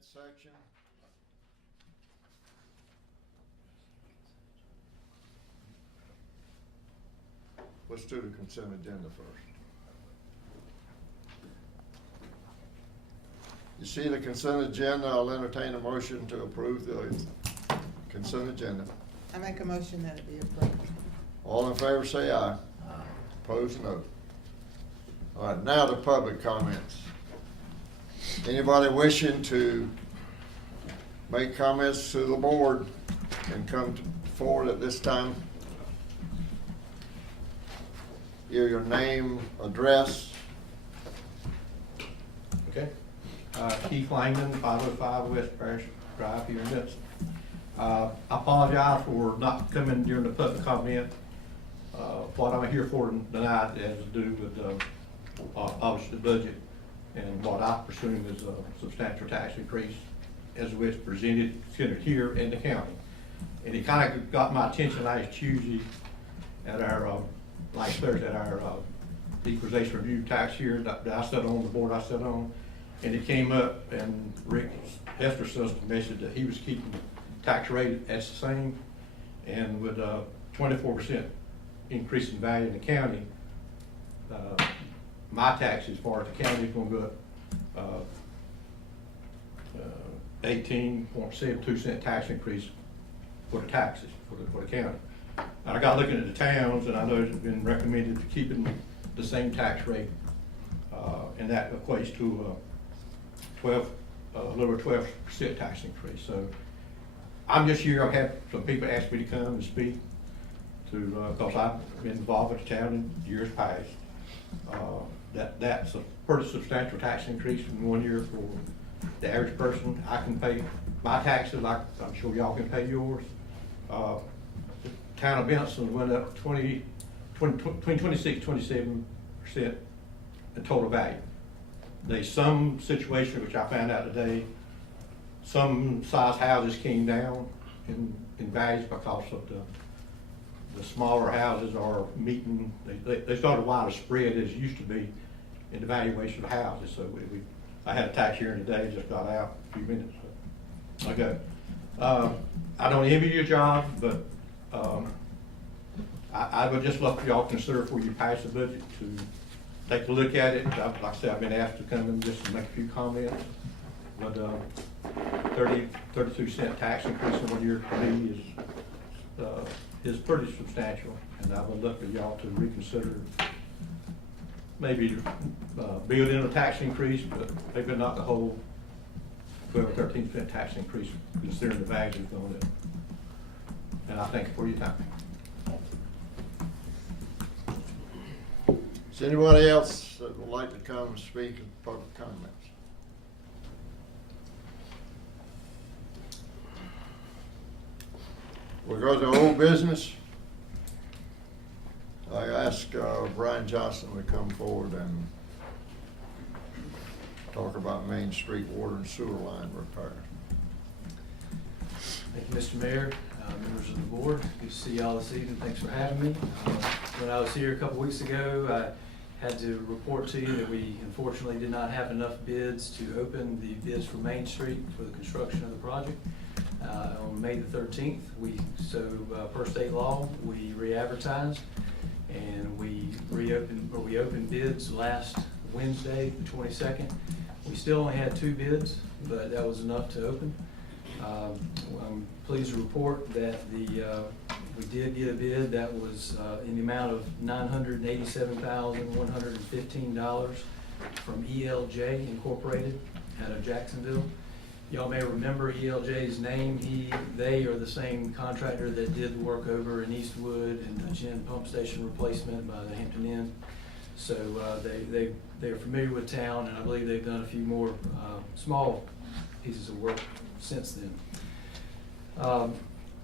section. Let's do the consent agenda first. You see the consent agenda, I'll entertain a motion to approve the consent agenda. I make a motion that it be approved. All in favor say aye. Opposed, no. All right, now the public comments. Anybody wishing to make comments to the board can come forward at this time. Give your name, address. Okay. Keith Langdon, 505 West Parish Drive here in Denton. I apologize for not coming during the public comment. What I'm here for tonight has to do with obviously the budget and what I presume is a substantial tax increase as it was presented here in the county. And it kind of got my attention last Tuesday at our, last Thursday at our equalization review tax hearing that I sat on, the board I sat on. And it came up and Rick Hester mentioned that he was keeping the tax rate at the same, and with 24% increase in value in the county, my tax as far as the county is going to go up 18.72 cent tax increase for the taxes for the county. And I got looking at the towns, and I know it's been recommended to keeping the same tax rate, and that equates to a little over 12% tax increase. So I'm just here. I've had some people ask me to come and speak to, because I've been involved with the town in years past. That's a pretty substantial tax increase from 1 year for the average person. I can pay my taxes like I'm sure y'all can pay yours. The town of Benson went up between 26 and 27% in total value. There's some situation, which I found out today, some size houses came down in values because of the smaller houses are meeting, they started a wider spread as it used to be in the valuation of houses. So I had a tax hearing today, just got out a few minutes ago. I don't envy your job, but I would just love for y'all to consider before you pass the budget to take a look at it. Like I said, I've been asked to come in just to make a few comments, but 32 cent tax increase in 1 year for me is pretty substantial, and I would love for y'all to reconsider maybe build in a tax increase, but maybe not the whole 12 or 13% tax increase, considering the value is going up. And I thank you for your time. Is anybody else that would like to come and speak in public comments? We'll go to old business. I ask Brian Johnson to come forward and talk about Main Street water and sewer line repair. Thank you, Mr. Mayor, members of the board. Good to see y'all this evening. Thanks for having me. When I was here a couple weeks ago, I had to report to you that we unfortunately did not have enough bids to open the bids for Main Street for the construction of the project. On May the 13th, per state law, we re-advertised and we opened bids last Wednesday, the 22nd. We still only had 2 bids, but that was enough to open. I'm pleased to report that we did get a bid that was in the amount of $987,115 from ELJ Incorporated out of Jacksonville. Y'all may remember ELJ's name. They are the same contractor that did the work over in Eastwood and Dutch Inn pump station replacement by the Hampton Inn. So they're familiar with town, and I believe they've done a few more small pieces of work since then.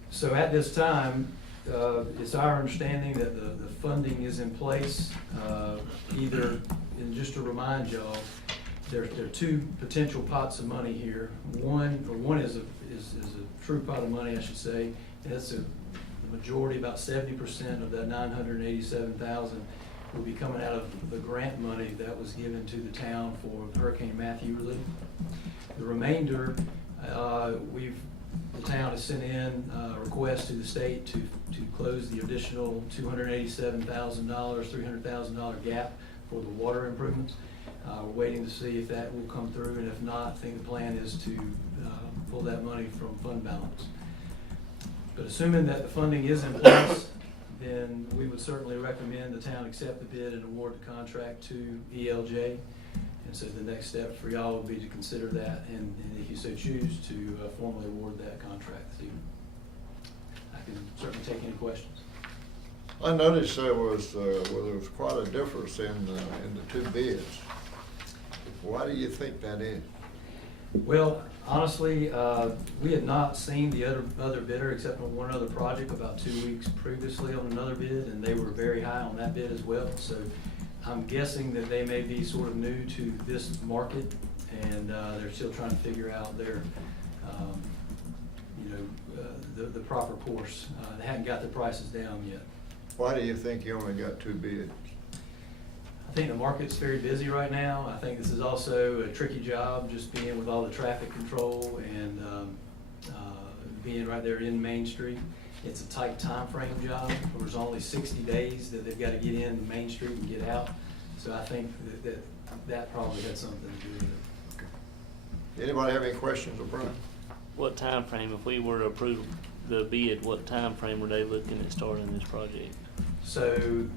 So at this time, it's our understanding that the funding is in place. And just to remind y'all, there are 2 potential pots of money here. One is a true pot of money, I should say. That's the majority, about 70% of that $987,000 will be coming out of the grant money that was given to the town for Hurricane Matthew relief. The remainder, the town has sent in a request to the state to close the additional $287,000, $300,000 gap for the water improvements. We're waiting to see if that will come through, and if not, I think the plan is to pull that money from fund balance. But assuming that the funding is in place, then we would certainly recommend the town accept the bid and award the contract to ELJ. And so the next step for y'all would be to consider that, and if you so choose, to formally award that contract this evening. I can certainly take any questions. I noticed there was quite a difference in the two bids. Why do you think that is? Well, honestly, we had not seen the other bidder except on one other project about 2 weeks previously on another bid, and they were very high on that bid as well. So I'm guessing that they may be sort of new to this market, and they're still trying to figure out their, the proper course. They haven't got the prices down yet. Why do you think you only got two bids? I think the market's very busy right now. I think this is also a tricky job, just being with all the traffic control and being right there in Main Street. It's a tight time frame job. There's only 60 days that they've got to get in Main Street and get out. So I think that probably had something to do with it. Okay. Anybody have any questions of Brian? What time frame, if we were to approve the bid, what time frame were they looking at starting this project? So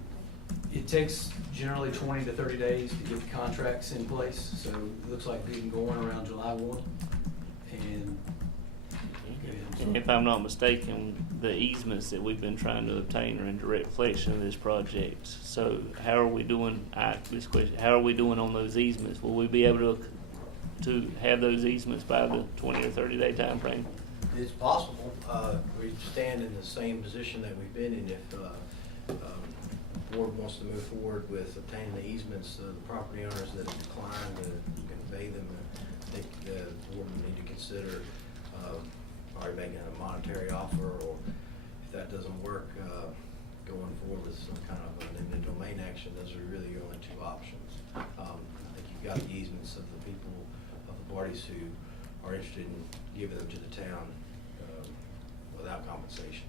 it takes generally 20 to 30 days to get the contracts in place. So it looks like getting going around July 1. And if I'm not mistaken, the easements that we've been trying to obtain are in direct reflection of this project. So how are we doing, this question, how are we doing on those easements? Will we be able to have those easements by the 20 or 30 day time frame? It's possible. We stand in the same position that we've been in. If the board wants to move forward with obtaining the easements, the property owners that have declined to convey them, I think the board would need to consider probably making a monetary offer, or if that doesn't work, going forward with some kind of an eminent domain action. Those are really your only two options. I think you've got the easements of the people, of the parties who are interested in giving them to the town without compensation.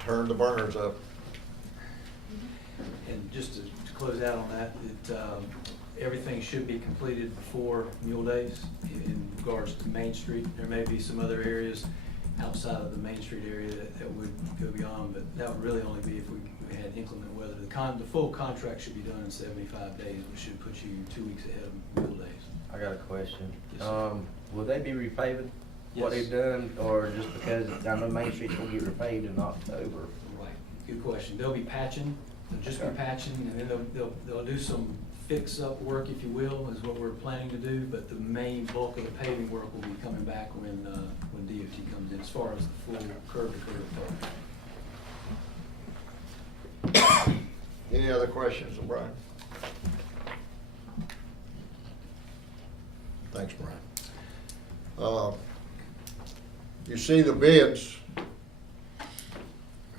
Turn the burners up. And just to close out on that, everything should be completed before Mule Days in regards to Main Street. There may be some other areas outside of the Main Street area that would go beyond, but that would really only be if we had inclement weather. The full contract should be done in 75 days, which should put you 2 weeks ahead of Mule Days. I got a question. Yes, sir. Will they be repaving what Yes. they've done, or just because I know Main Street's gonna get repaved in October? Right, good question. They'll be patching, they'll just be patching, and then they'll do some fix-up work, if you will, is what we're planning to do, but the main bulk of the paving work will be coming back when DOT comes in, as far as the full curb-to-curb part. Any other questions of Brian? Thanks, Brian. You see the bids.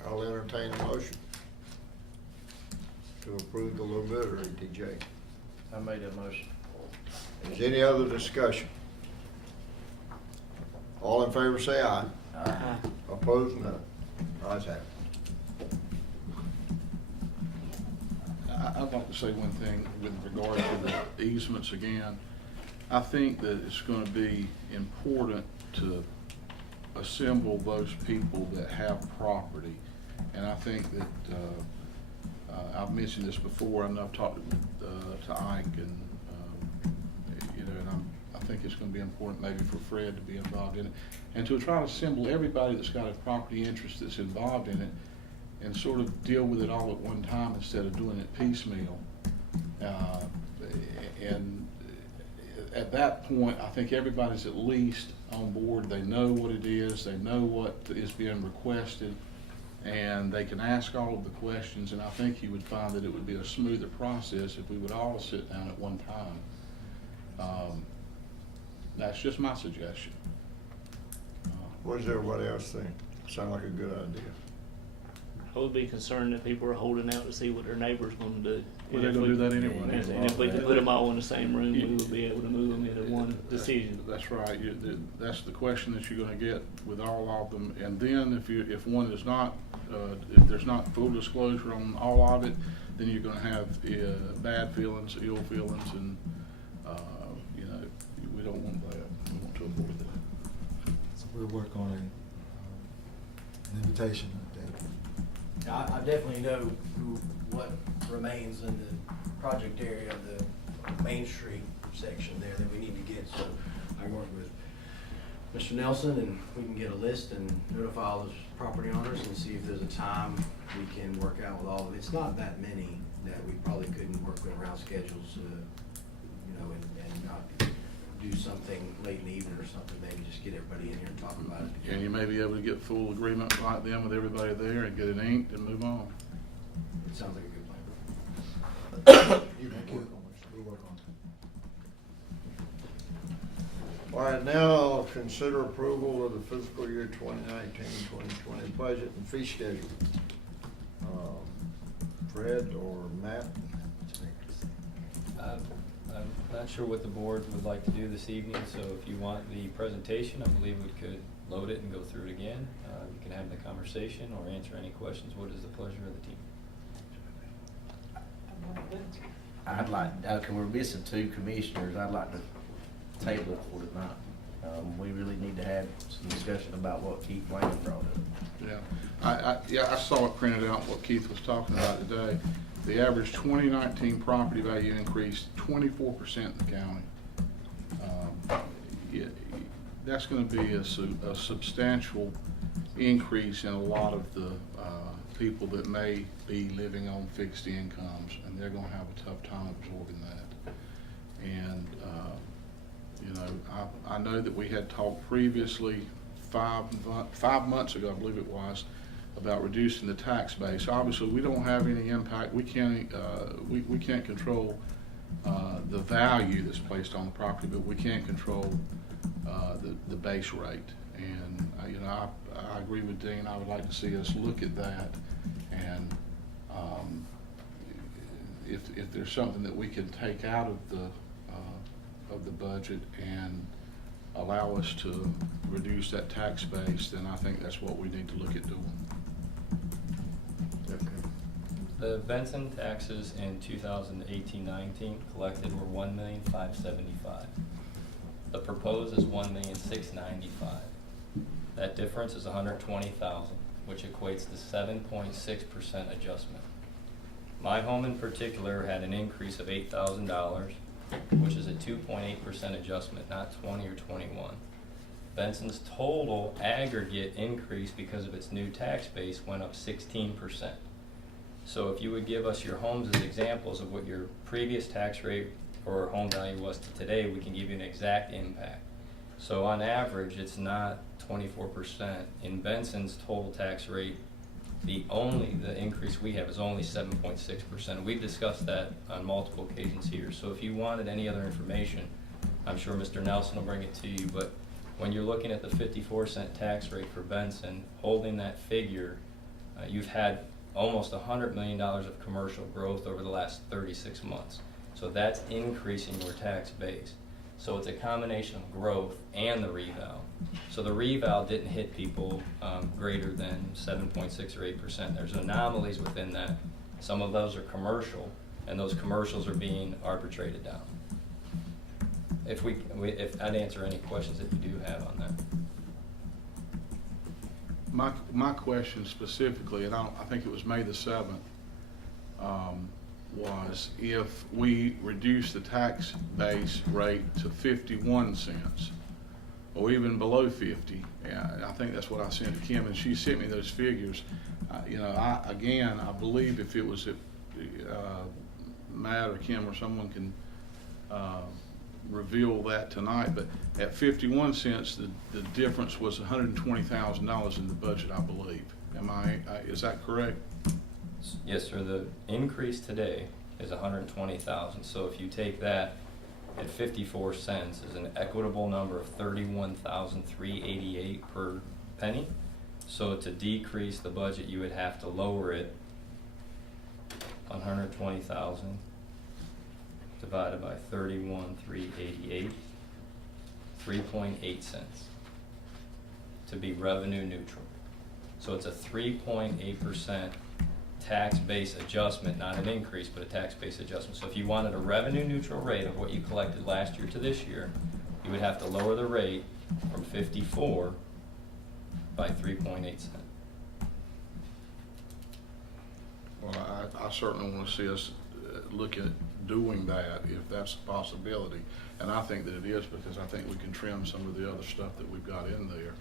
I'll entertain a motion to approve the low bidder, ETJ. I made that motion. Is any other discussion? All in favor say aye. Aye. Opposed, no. Ayes have it. I'd like to say one thing with regard to the easements again. I think that it's going to be important to assemble those people that have property. And I think that, I've mentioned this before, and I've talked to Ike, and, and I think it's going to be important maybe for Fred to be involved in it, and to try to assemble everybody that's got a property interest that's involved in it, and sort of deal with it all at one time instead of doing it piecemeal. And at that point, I think everybody's at least on board. They know what it is, they know what is being requested, and they can ask all of the questions, and I think you would find that it would be a smoother process if we would all sit down at one time. That's just my suggestion. What does everybody else think? Sound like a good idea? I would be concerned that people are holding out to see what their neighbor's gonna do. Well, they're And if gonna we- do that anyway. And if we could put them all in the same room, we would be able to move them into one decision. That's right, that's the question that you're gonna get with all of them, and then if one is not, if there's not full disclosure on all of it, then you're gonna have, bad feelings, ill feelings, and, you know, we don't want that, we want to avoid that. So we'll work on an invitation update. I definitely know what remains in the project area of the Main Street section there that we need to get, so I work with Mr. Nelson, and we can get a list and notify all those property owners and see if there's a time we can work out with all of it. It's not that many that we probably couldn't work with around schedules, you know, and not do something late in the evening or something, maybe just get everybody in here and talk about it. And you may be able to get full agreement like them with everybody there and get it inked and move on. It sounds like a good plan. Thank you. We'll work on it. All right, now consider approval of the fiscal year 2019-2020 budget and fee schedule. Fred or Matt? I'm not sure what the board would like to do this evening, so if you want the presentation, I believe we could load it and go through it again. You can have the conversation or answer any questions. What is the pleasure of the team? I'd like, okay, we're missing 2 commissioners, I'd like to table it for tonight. We really need to have some discussion about what Keith Wayne brought up. Yeah, I saw it printed out, what Keith was talking about today. The average 2019 property value increased 24% in the county. That's gonna be a substantial increase in a lot of the people that may be living on fixed incomes, and they're gonna have a tough time absorbing that. And, you know, I know that we had talked previously, 5 months ago, I believe it was, about reducing the tax base. Obviously, we don't have any impact. We can't control the value that's placed on the property, but we can control the base rate. And you know, I agree with Dean. I would like to see us look at that, and if there's something that we can take out of the budget and allow us to reduce that tax base, then I think that's what we need to look at doing. The Benson taxes in 2018-19 collected were $1,575,000. The proposed is $1,695,000. That difference is $120,000, which equates to 7.6% adjustment. My home in particular had an increase of $8,000, which is a 2.8% adjustment, not 20 or 21. Benson's total aggregate increase because of its new tax base went up 16%. So if you would give us your homes as examples of what your previous tax rate or home value was to today, we can give you an exact impact. So on average, it's not 24%. In Benson's total tax rate, the increase we have is only 7.6%. We've discussed that on multiple occasions here. So if you wanted any other information, I'm sure Mr. Nelson will bring it to you, but when you're looking at the 54-cent tax rate for Benson, holding that figure, you've had almost $100 million of commercial growth over the last 36 months. So that's increasing your tax base. So it's a combination of growth and the reval. So the reval didn't hit people greater than 7.6 or 8%. There's anomalies within that. Some of those are commercial, and those commercials are being arbitrated down. If I'd answer any questions that you do have on that. My question specifically, and I think it was May the 7th, was if we reduce the tax base rate to 51 cents or even below 50, and I think that's what I sent to Kim, and she sent me those figures. You know, I believe if it was Matt or Kim or someone can reveal that tonight, but at 51 cents, the difference was $120,000 in the budget, I believe. Is that correct? Yes, sir. The increase today is $120,000. So if you take that at 54 cents is an equitable number of $31,388 per penny. So to decrease the budget, you would have to lower it 120,000 divided by 31,388, 3.8 cents to be revenue neutral. So it's a 3.8% tax base adjustment, not an increase, but a tax base adjustment. So if you wanted a revenue neutral rate of what you collected last year to this year, you would have to lower the rate from 54 by 3.8 cents. Well, I certainly want to see us look at doing that if that's a possibility. And I think that it is, because I think we can trim some of the other stuff that we've got in there.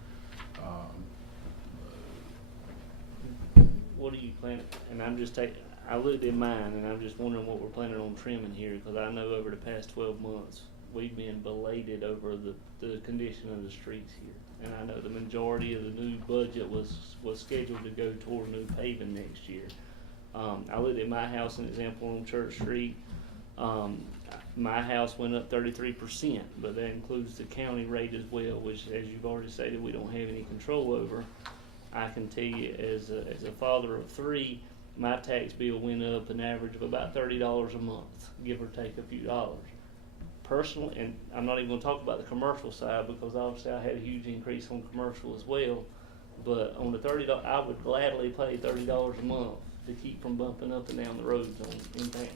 What do you plan, and I'm just taking, I looked at mine, and I'm just wondering what we're planning on trimming here, because I know over the past 12 months, we've been belated over the condition of the streets here. And I know the majority of the new budget was scheduled to go toward new paving next year. I looked at my house, an example, on Church Street. My house went up 33%, but that includes the county rate as well, which, as you've already stated, we don't have any control over. I can tell you, as a father of three, my tax bill went up an average of about $30 a month, give or take a few dollars. Personally, and I'm not even going to talk about the commercial side, because obviously I had a huge increase on commercial as well. But on the $30, I would gladly pay $30 a month to keep from bumping up and down the roads in town.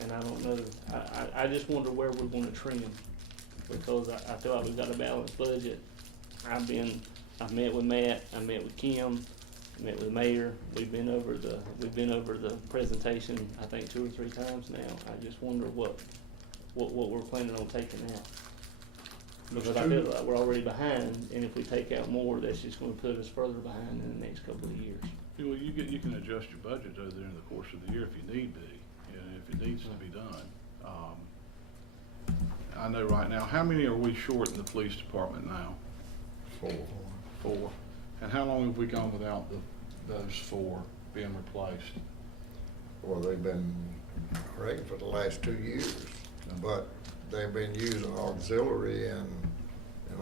And I don't know, I just wonder where we're going to trim, because I feel like we've got a balanced budget. I've met with Matt, I met with Kim, I met with the mayor. We've been over the presentation, I think 2 or 3 times now. I just wonder what we're planning on taking out. Because I feel like we're already behind, and if we take out more, that's just gonna put us further behind in the next couple of years. Well, you can adjust your budget over there in the course of the year if you need be, and if it needs to be done. I know right now, how many are we short in the police department now? 4. And how long have we gone without those 4 being replaced? Well, they've been, I reckon, for the last 2 years, but they've been using auxiliary and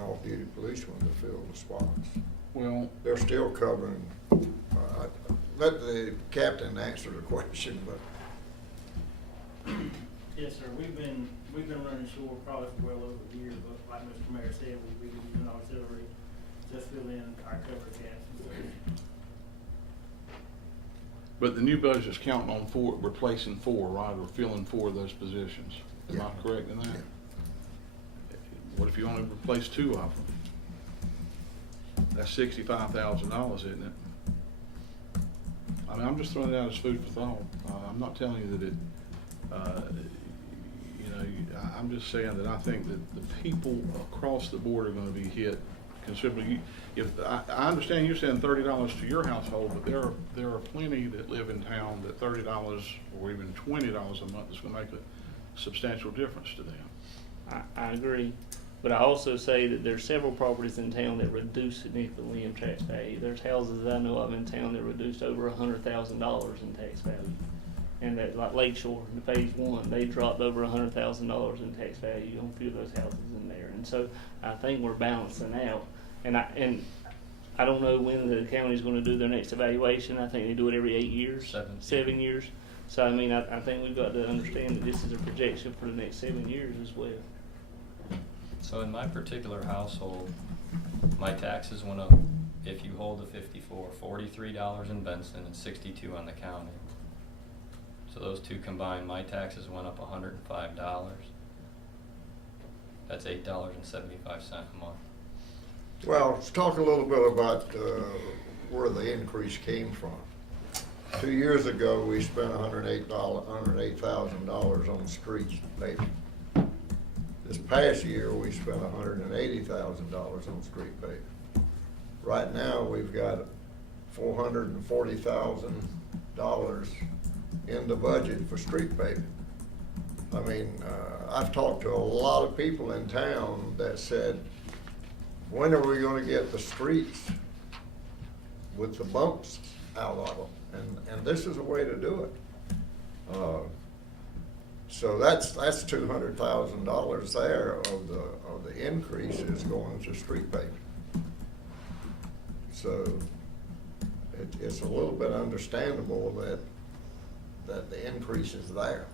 off-duty policemen to fill the spots. Well, They're still covering, let the captain answer the question, but Yes, sir. We've been running short probably for well over a year, but like Mr. Mayor said, we've been using auxiliary to fill in our cover gaps and stuff. but the new budget is counting on 4, replacing 4, right, or filling 4 of those positions. Am I correct in that? Yeah. What if you only replace 2 of them? That's $65,000, isn't it? I mean, I'm just throwing it out as food for thought. I'm not telling you that it, I'm just saying that I think that the people across the board are gonna be hit considerably. I understand you're saying $30 to your household, but there are plenty that live in town that $30 or even $20 a month is gonna make a substantial difference to them. I agree, but I also say that there's several properties in town that reduce significantly in tax value. There's houses I know of in town that reduced over $100,000 in tax value. And that, like Lakeshore, in phase 1, they dropped over $100,000 in tax value on a few of those houses in there. And so I think we're balancing out. And I don't know when the county's gonna do their next evaluation. I think they do it every 8 years. 7 years. So I mean, I think we've got to understand that this is a projection for the next 7 years as well. So in my particular household, my taxes went up, if you hold the 54, $43 in Benson and 62 on the county. So those two combined, my taxes went up $105. That's $8.75 a month. well, let's talk a little bit about where the increase came from. 2 years ago, we spent $108,000 on streets paving. This past year, we spent $180,000 on street paving. Right now, we've got $440,000 in the budget for street paving. I mean, I've talked to a lot of people in town that said, when are we gonna get the streets with the bumps out of them? And this is a way to do it. So that's $200,000 there of the increase is going to street paving. So it's a little bit understandable that the increase is there.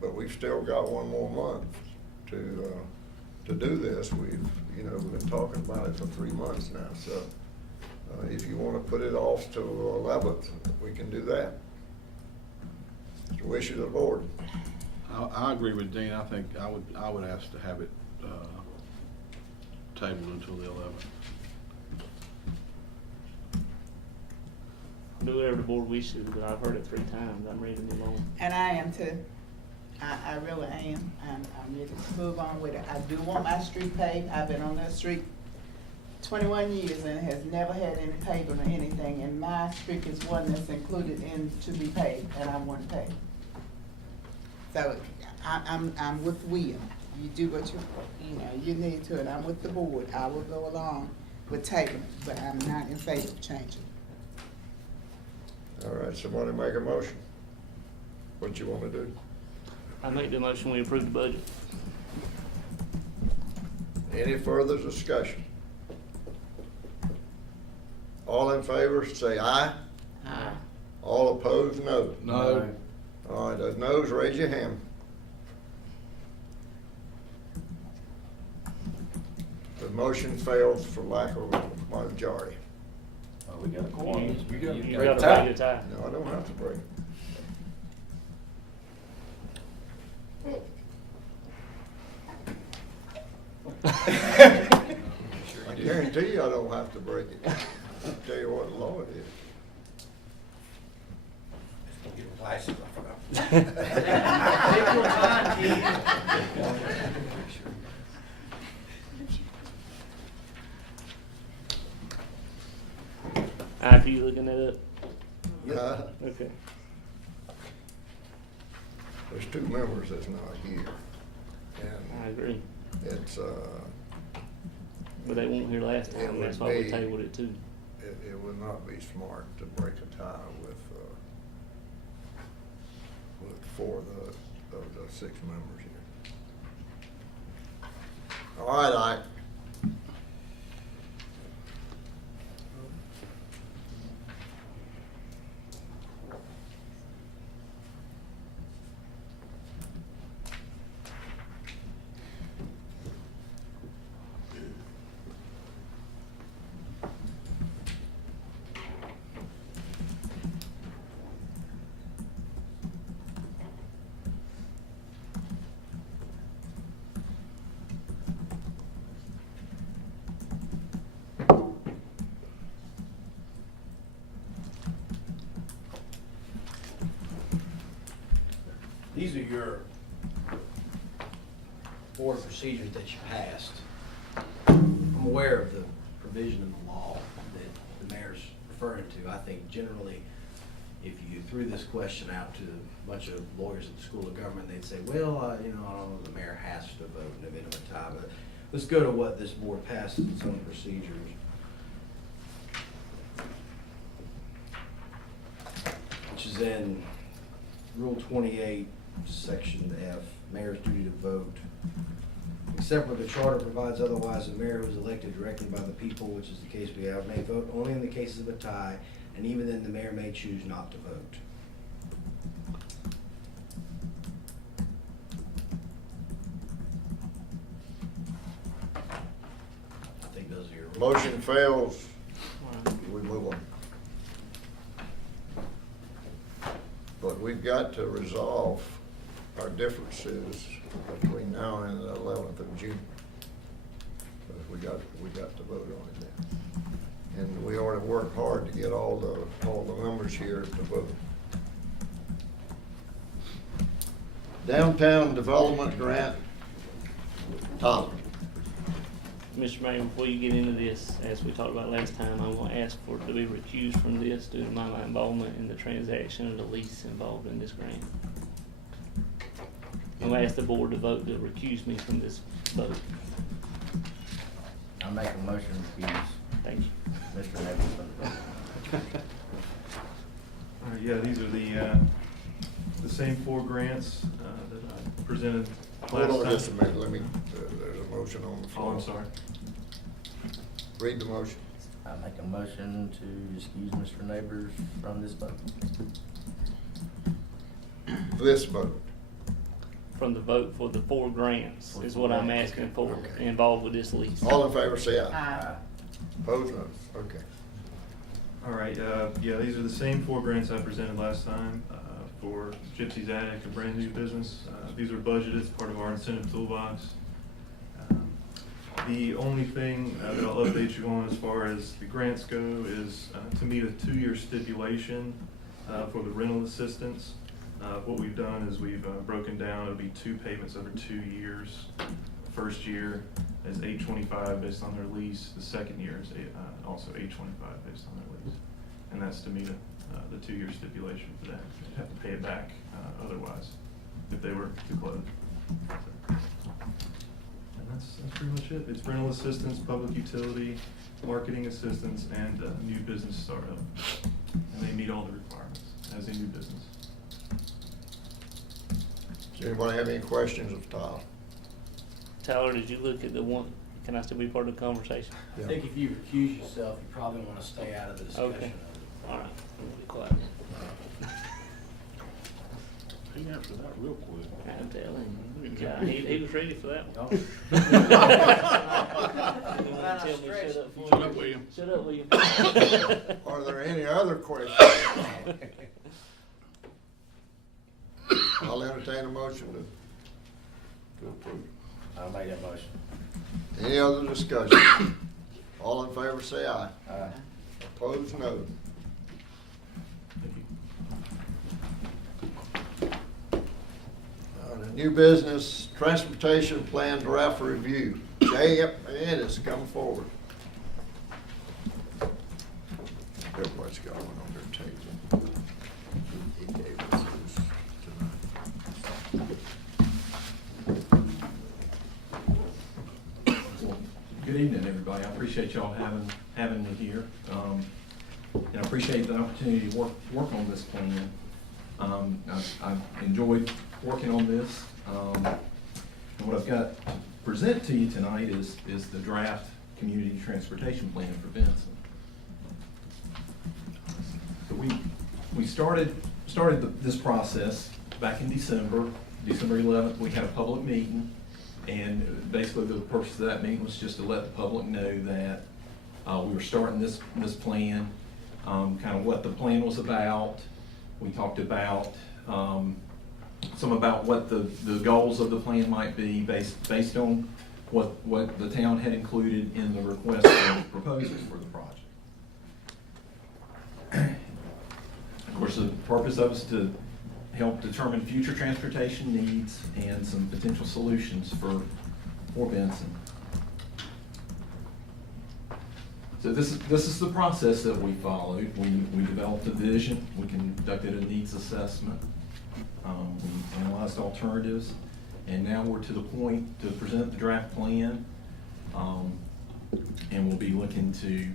But we've still got one more month to do this. We've been talking about it for 3 months now, so if you wanna put it off to 11th, we can do that. It's the wish of the board. I agree with Dean. I think I would ask to have it, tabled until the 11th. Do whatever the board wishes, but I've heard it 3 times. I'm ready to move on. And I am too. I really am. I'm ready to move on with it. I do want my street paved. I've been on that street 21 years and has never had any paving or anything, and my street is one that's included in to be paved, and I want to pay. So I'm with William. You do what you need to, and I'm with the board. I will go along with tabling, but I'm not in favor of changing. All right, somebody make a motion. What you wanna do? I make the motion, we approve the budget. Any further discussion? All in favor, say aye. Aye. All opposed, no. No. All right, those noes, raise your hand. The motion fails for lack of a majority. Oh, we got a quorum. You gotta break your tie. No, I don't have to break. I guarantee you I don't have to break it. I'll tell you what, the law it is. Take your time, Keith. Are you looking that up? Okay. There's 2 members that's not here. I And agree. it's, But they weren't here last It time, would that's why we be- tabled it too. it would not be smart to break a tie with 4 of the 6 members here. All right, Ike. These are your board of procedures that you passed. I'm aware of the provision in the law that the mayor's referring to. I think generally, if you threw this question out to a bunch of lawyers at the School of Government, they'd say, well, I don't know, the mayor has to vote in the event of a tie. But let's go to what this board passed in its own procedures. Which is in Rule 28, Section F, mayor's duty to vote. Except where the charter provides otherwise, the mayor who is elected directly by the people, which is the case we have, may vote only in the cases of a tie, and even then the mayor may choose not to vote. I think those are your rules. Motion fails, we move on. But we've got to resolve our differences between now and the 11th of June. Because we got to vote on it then. And we ought to work hard to get all the members here to vote. Downtown Development Grant, Tyler. Mr. Mayor, before you get into this, as we talked about last time, I want to ask for it to be recused from this due to my involvement in the transaction of the lease involved in this grant. I'm going to ask the board to vote to recuse me from this vote. I make a motion to recuse Thank you. Mr. Neville from the vote. Yeah, these are the same 4 grants that I presented last time. Hold on just a minute, let me, there's a motion on the floor. Oh, I'm sorry. Read the motion. I make a motion to excuse Mr. Neighbors from this vote. This vote. From the vote for the 4 grants is what I'm asking for, Okay. involved with this lease. All in favor, say aye. Aye. Opposed, no. Okay. All right, yeah, these are the same 4 grants I presented last time, for Gypsy's Attic, a brand new business. These are budgeted as part of our incentive toolbox. The only thing that I'll update you on as far as the grants go is to meet a 2-year stipulation for the rental assistance. What we've done is we've broken down, it'll be 2 payments over 2 years. First year is $825 based on their lease. The second year is also $825 based on their lease. And that's to meet the 2-year stipulation for that. They'd have to pay it back otherwise if they were to close. And that's pretty much it. It's rental assistance, public utility, marketing assistance, and new business startup. And they meet all the requirements as a new business. Does anybody have any questions of Tyler? Tyler, did you look at the one, can I still be part of the conversation? I think if you recuse yourself, you probably want to stay out of the discussion of Okay. it. All right, I'm gonna be quiet. He answered that real quick. I'm telling you, yeah, he was ready for that one. Y'all- You wanna tell me shut up for Shut me? up, William. Shut up, William. Are there any other questions? I'll entertain a motion to approve. I'll make that motion. Any other discussion? All in favor, say aye. Aye. Opposed, no. Thank you. The new business transportation plan draft review. Jay Ennis, come forward. Everybody's got one on their table. He gave us his Good evening, everybody. I appreciate y'all having me here. And I appreciate the opportunity to work on this plan. I've enjoyed working on this. And what I've got to present to you tonight is the draft community transportation plan for Benson. So we started this process back in December 11th. We had a public meeting. And basically the purpose of that meeting was just to let the public know that we were starting this plan, kind of what the plan was about. We talked about some about what the goals of the plan might be based on what the town had included in the request for proposals for the project. Of course, the purpose of it is to help determine future transportation needs and some potential solutions for Benson. So this is the process that we followed. We developed a vision, we conducted a needs assessment, we analyzed alternatives, and now we're to the point to present the draft plan, and we'll be looking to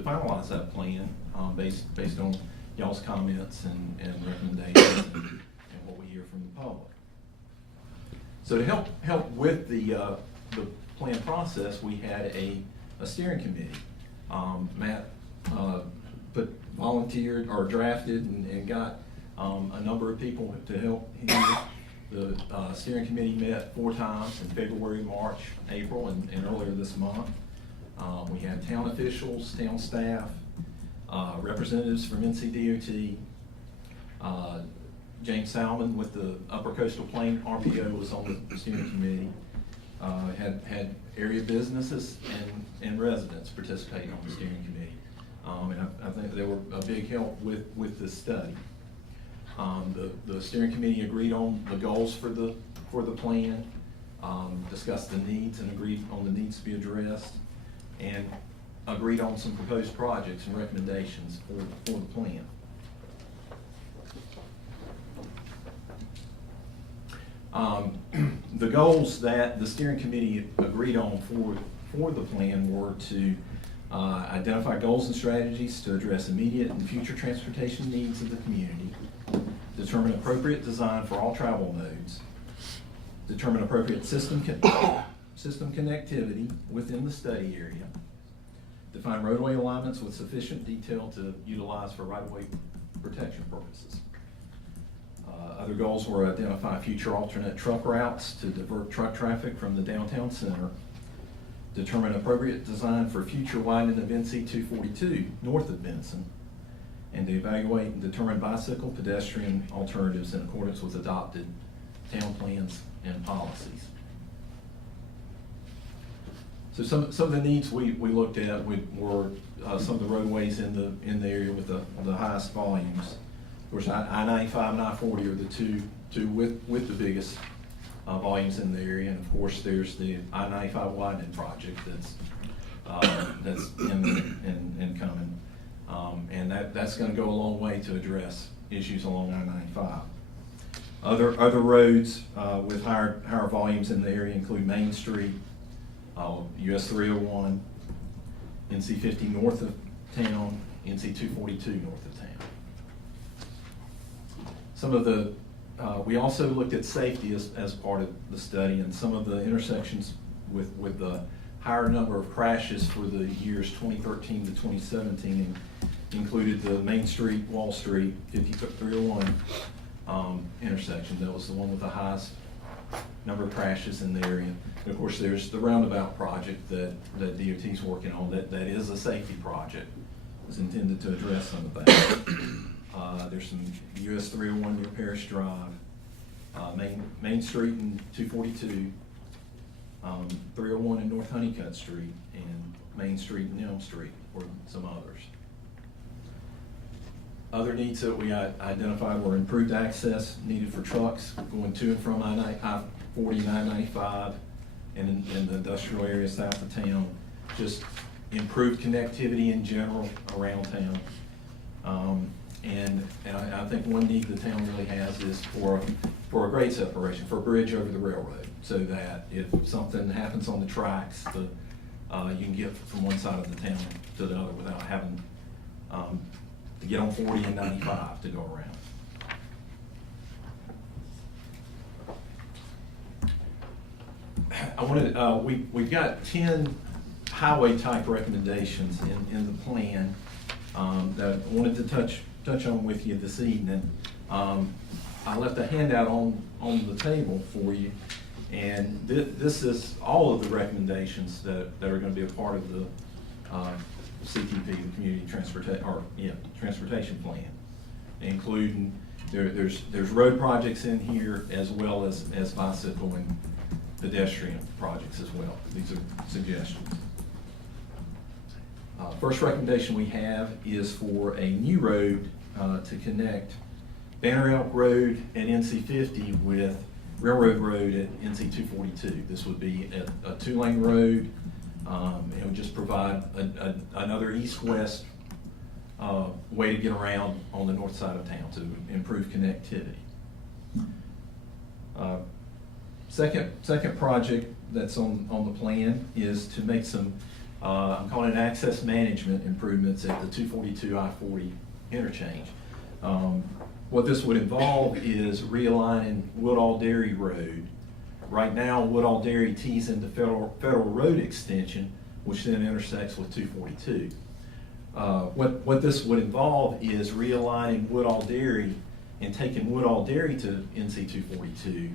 finalize that plan based on y'all's comments and recommendations and what we hear from the public. So to help with the plan process, we had a steering committee. Matt volunteered or drafted and got a number of people to help him. The steering committee met 4 times in February, March, April, and earlier this month. We had town officials, town staff, representatives from NCDOT, James Salmon with the Upper Coastal Plain RPO was on the steering committee. Had area businesses and residents participating on the steering committee. And I think they were a big help with this study. The steering committee agreed on the goals for the plan, discussed the needs and agreed on the needs to be addressed, and agreed on some proposed projects and recommendations for the plan. The goals that the steering committee agreed on for the plan were to identify goals and strategies to address immediate and future transportation needs of the community, determine appropriate design for all travel modes, determine appropriate system connectivity within the study area, define roadway alignments with sufficient detail to utilize for right-of-way protection purposes. Other goals were identify future alternate truck routes to divert truck traffic from the downtown center, determine appropriate design for future widening of NC 242 north of Benson, and to evaluate and determine bicycle pedestrian alternatives in accordance with adopted town plans and policies. So some of the needs we looked at were some of the roadways in the area with the highest volumes. Of course, I-95 and I-40 are the two with the biggest volumes in the area, and of course, there's the I-95 widening project that's in coming, and that's going to go a long way to address issues along I-95. Other roads with higher volumes in the area include Main Street, US 301, NC 50 north of town, NC 242 north of town. Some of the, we also looked at safety as part of the study, and some of the intersections with the higher number of crashes for the years 2013 to 2017 included the Main Street, Wall Street, 5301 intersection. That was the one with the highest number of crashes in the area. And of course, there's the roundabout project that DOT's working on. That is a safety project. It's intended to address some of that. There's some US 301 near Parish Drive, Main Street and 242, 301 in North Honeycutt Street, and Main Street and Elm Street, or some others. Other needs that we identified were improved access needed for trucks going to and from I-40 and I-95 and in the industrial area south of town. Just improved connectivity in general around town. And I think one need the town really has is for a grade separation, for a bridge over the railroad, so that if something happens on the tracks, you can get from one side of the town to the other without having to get on 40 and 95 to go around. I wanted, we've got 10 highway type recommendations in the plan that I wanted to touch on with you this evening. I left a handout on the table for you, and this is all of the recommendations that are going to be a part of the CTP, the Community Transportation Plan, including there's road projects in here as well as bicycle and pedestrian projects as well. These are suggestions. First recommendation we have is for a new road to connect Banner Elk Road at NC 50 with Railroad Road at NC 242. This would be a two-lane road. It would just provide another east-west way to get around on the north side of town to improve connectivity. Second project that's on the plan is to make some, I'm calling it access management improvements at the 242 I-40 interchange. What this would involve is realigning Woodall Dairy Road. Right now, Woodall Dairy tees into Federal Road Extension, which then intersects with 242. What this would involve is realigning Woodall Dairy and taking Woodall Dairy to NC 242,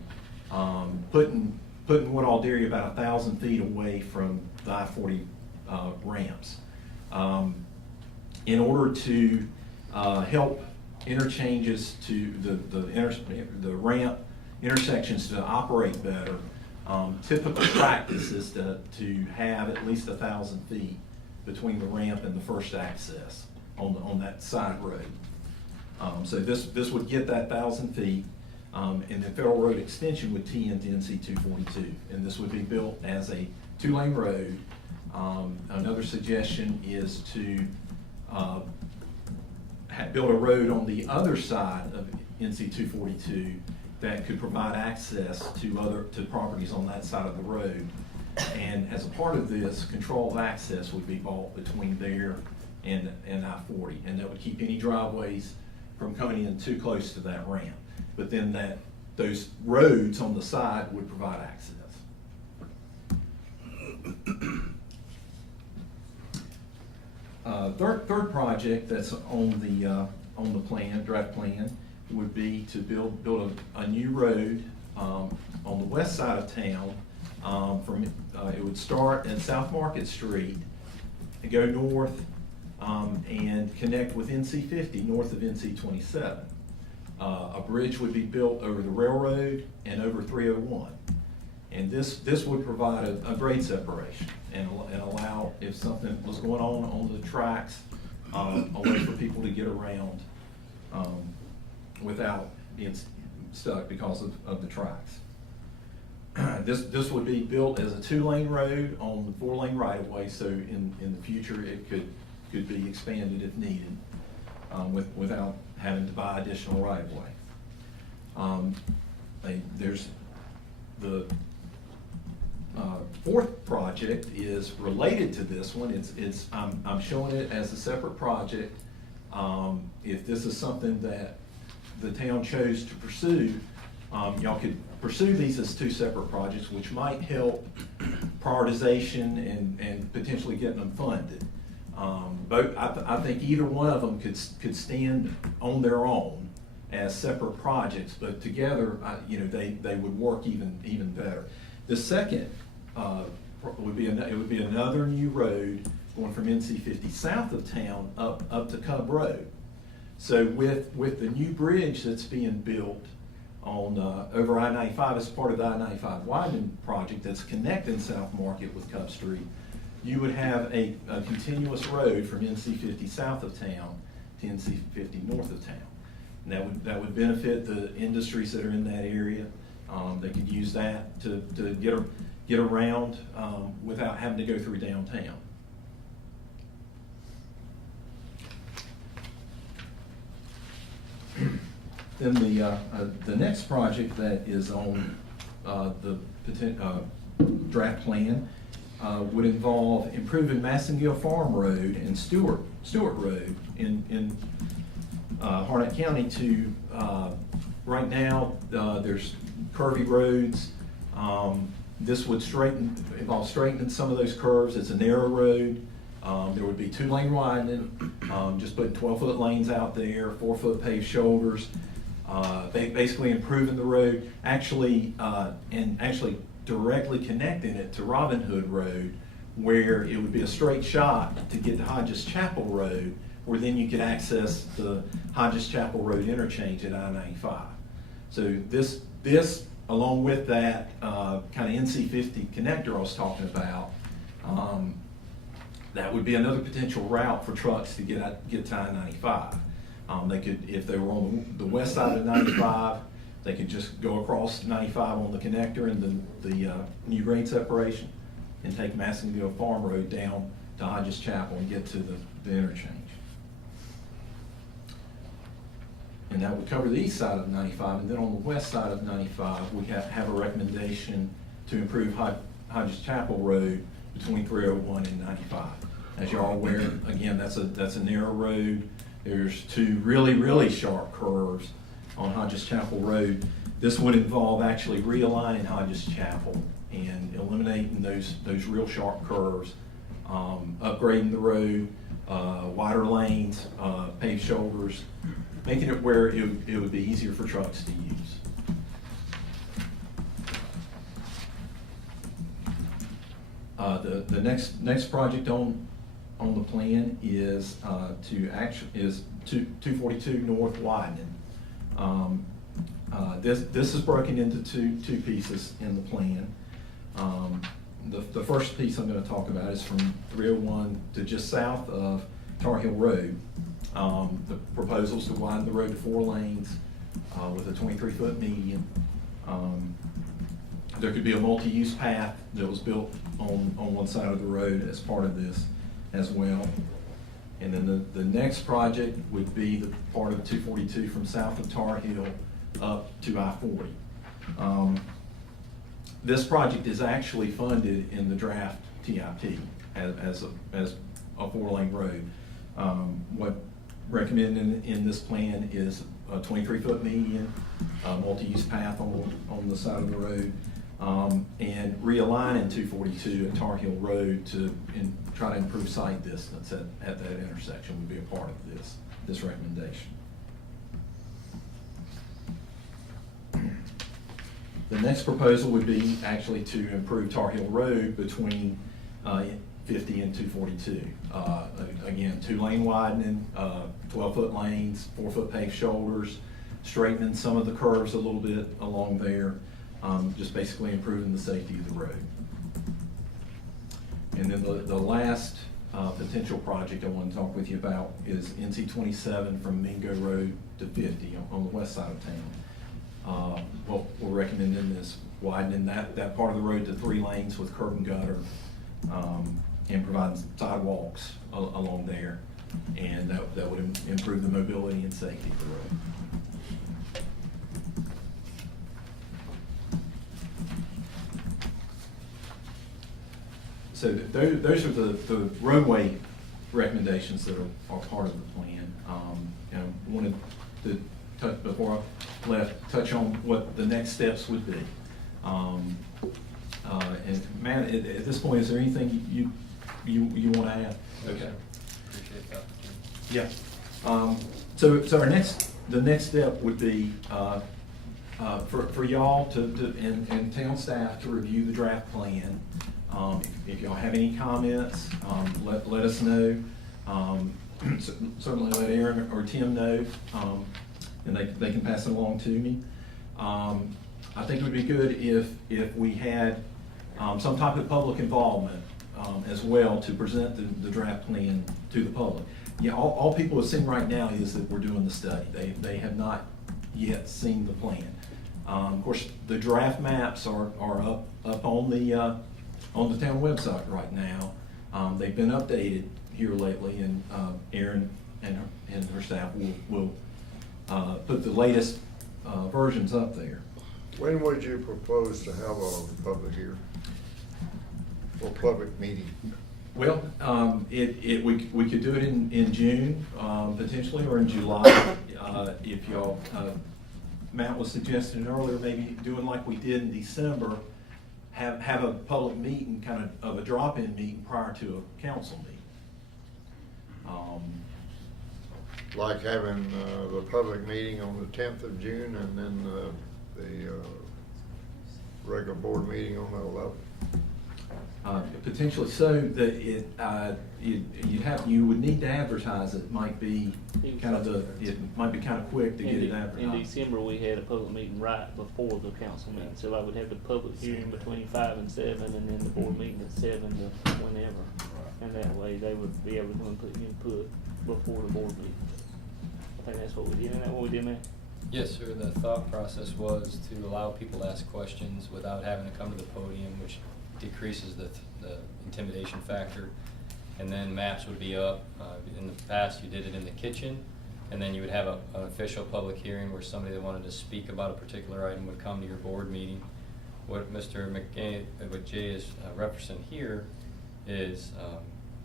putting Woodall Dairy about 1,000 feet away from the I-40 ramps. In order to help interchanges to the ramp intersections to operate better, typical practice is to have at least 1,000 feet between the ramp and the first access on that side road. So this would get that 1,000 feet, and the Federal Road Extension would tee into NC 242, and this would be built as a two-lane road. Another suggestion is to build a road on the other side of NC 242 that could provide access to properties on that side of the road. And as a part of this, control of access would be bought between there and I-40, and that would keep any driveways from coming in too close to that ramp. But then those roads on the side would provide access. third project that's on the plan, draft plan, would be to build a new road, on the west side of town, it would start at South Market Street and go north, and connect with NC 50 north of NC 27. A bridge would be built over the railroad and over 301. And this would provide a grade separation and allow, if something was going on the tracks, a way for people to get around without being stuck because of the tracks. This would be built as a 2-lane road on the 4-lane right-of-way, so in the future it could be expanded if needed, without having to buy additional right-of-way. There's the fourth project is related to this one. I'm showing it as a separate project. If this is something that the town chose to pursue, y'all could pursue these as 2 separate projects, which might help prioritization and potentially getting them funded. I think either one of them could stand on their own as separate projects, but together, they would work even better. The second would be another new road going from NC 50 south of town up to Cub Road. So with the new bridge that's being built on over I-95 as part of the I-95 widening project that's connecting South Market with Cub Street, you would have a continuous road from NC 50 south of town to NC 50 north of town. And that would benefit the industries that are in that area. They could use that to get around without having to go through downtown. Then the next project that is on the draft plan would involve improving Massengill Farm Road and Stewart Road in Harnett County to, right now, there's curvy roads. This would involve straightening some of those curves. It's a narrow road. There would be 2-lane widening, just putting 12-foot lanes out there, 4-foot paved shoulders, basically improving the road, actually directly connecting it to Robin Hood Road, where it would be a straight shot to get to Hodges Chapel Road, where then you could access the Hodges Chapel Road interchange at I-95. So this along with that kind of NC 50 connector I was talking about, that would be another potential route for trucks to get to I-95. They could, if they were on the west side of 95, they could just go across 95 on the connector and the new grade separation and take Massengill Farm Road down to Hodges Chapel and get to the interchange. And that would cover the east side of 95, and then on the west side of 95, we have a recommendation to improve Hodges Chapel Road between 301 and 95. As you are aware, again, that's a narrow road. There's 2 really sharp curves on Hodges Chapel Road. This would involve actually realigning Hodges Chapel and eliminating those real sharp curves, upgrading the road, wider lanes, paved shoulders, making it where it would be easier for trucks to use. The next project on the plan is 242 North widening. This is broken into two pieces in the plan. The first piece I'm going to talk about is from 301 to just south of Tar Hill Road. The proposals to widen the road to 4 lanes with a 23-foot median. There could be a multi-use path that was built on one side of the road as part of this as well. And then the next project would be the part of 242 from south of Tar Hill up to I-40. This project is actually funded in the draft TIP as a 4-lane road. What recommended in this plan is a 23-foot median, multi-use path on the side of the road, and realigning 242 and Tar Hill Road to try to improve sight distance at that intersection would be a part of this recommendation. The next proposal would be actually to improve Tar Hill Road between 50 and 242. Again, 2-lane widening, 12-foot lanes, 4-foot paved shoulders, straightening some of the curves a little bit along there, just basically improving the safety of the road. And then the last potential project I want to talk with you about is NC 27 from Mingo Road to 50 on the west side of town. What we're recommending is widening that part of the road to 3 lanes with curb and gutter, and providing sidewalks along there, and that would improve the mobility and safety of the road. So those are the roadway recommendations that are part of the plan. Wanted to touch, before I left, touch on what the next steps would be. And Matt, at this point, is there anything you want to add? Okay. Appreciate that. Yeah. So the next step would be for y'all and town staff to review the draft plan. If y'all have any comments, let us know. Certainly let Aaron or Tim know, and they can pass it along to me. I think it would be good if we had some type of public involvement as well to present the draft plan to the public. Yeah, all people have seen right now is that we're doing the study. They have not yet seen the plan. Of course, the draft maps are up on the town website right now. They've been updated here lately, and Erin and her staff will put the latest versions up there. When would you propose to have a public hearing or public meeting? Well, we could do it in June, potentially, or in July. If y'all, Matt was suggesting earlier, maybe doing like we did in December, have a public meeting, kind of a drop-in meeting prior to a council meeting. Like having the public meeting on the 10th of June and then the regular board meeting on the 11th? Potentially so. That you would need to advertise it. Might be kind of quick to get it advertised. In December, we had a public meeting right before the council meeting, so I would have the public hearing between 5 and 7, and then the board meeting at 7 to whenever. And that way, they would be able to put input before the board meeting. I think that's what we did. Isn't that what we did, man? Yes, sir. The thought process was to allow people to ask questions without having to come to the podium, which decreases the intimidation factor. And then maps would be up. In the past, you did it in the kitchen, and then you would have an official public hearing where somebody that wanted to speak about a particular item would come to your board meeting. What Mr. McGay, what Jay is referencing here is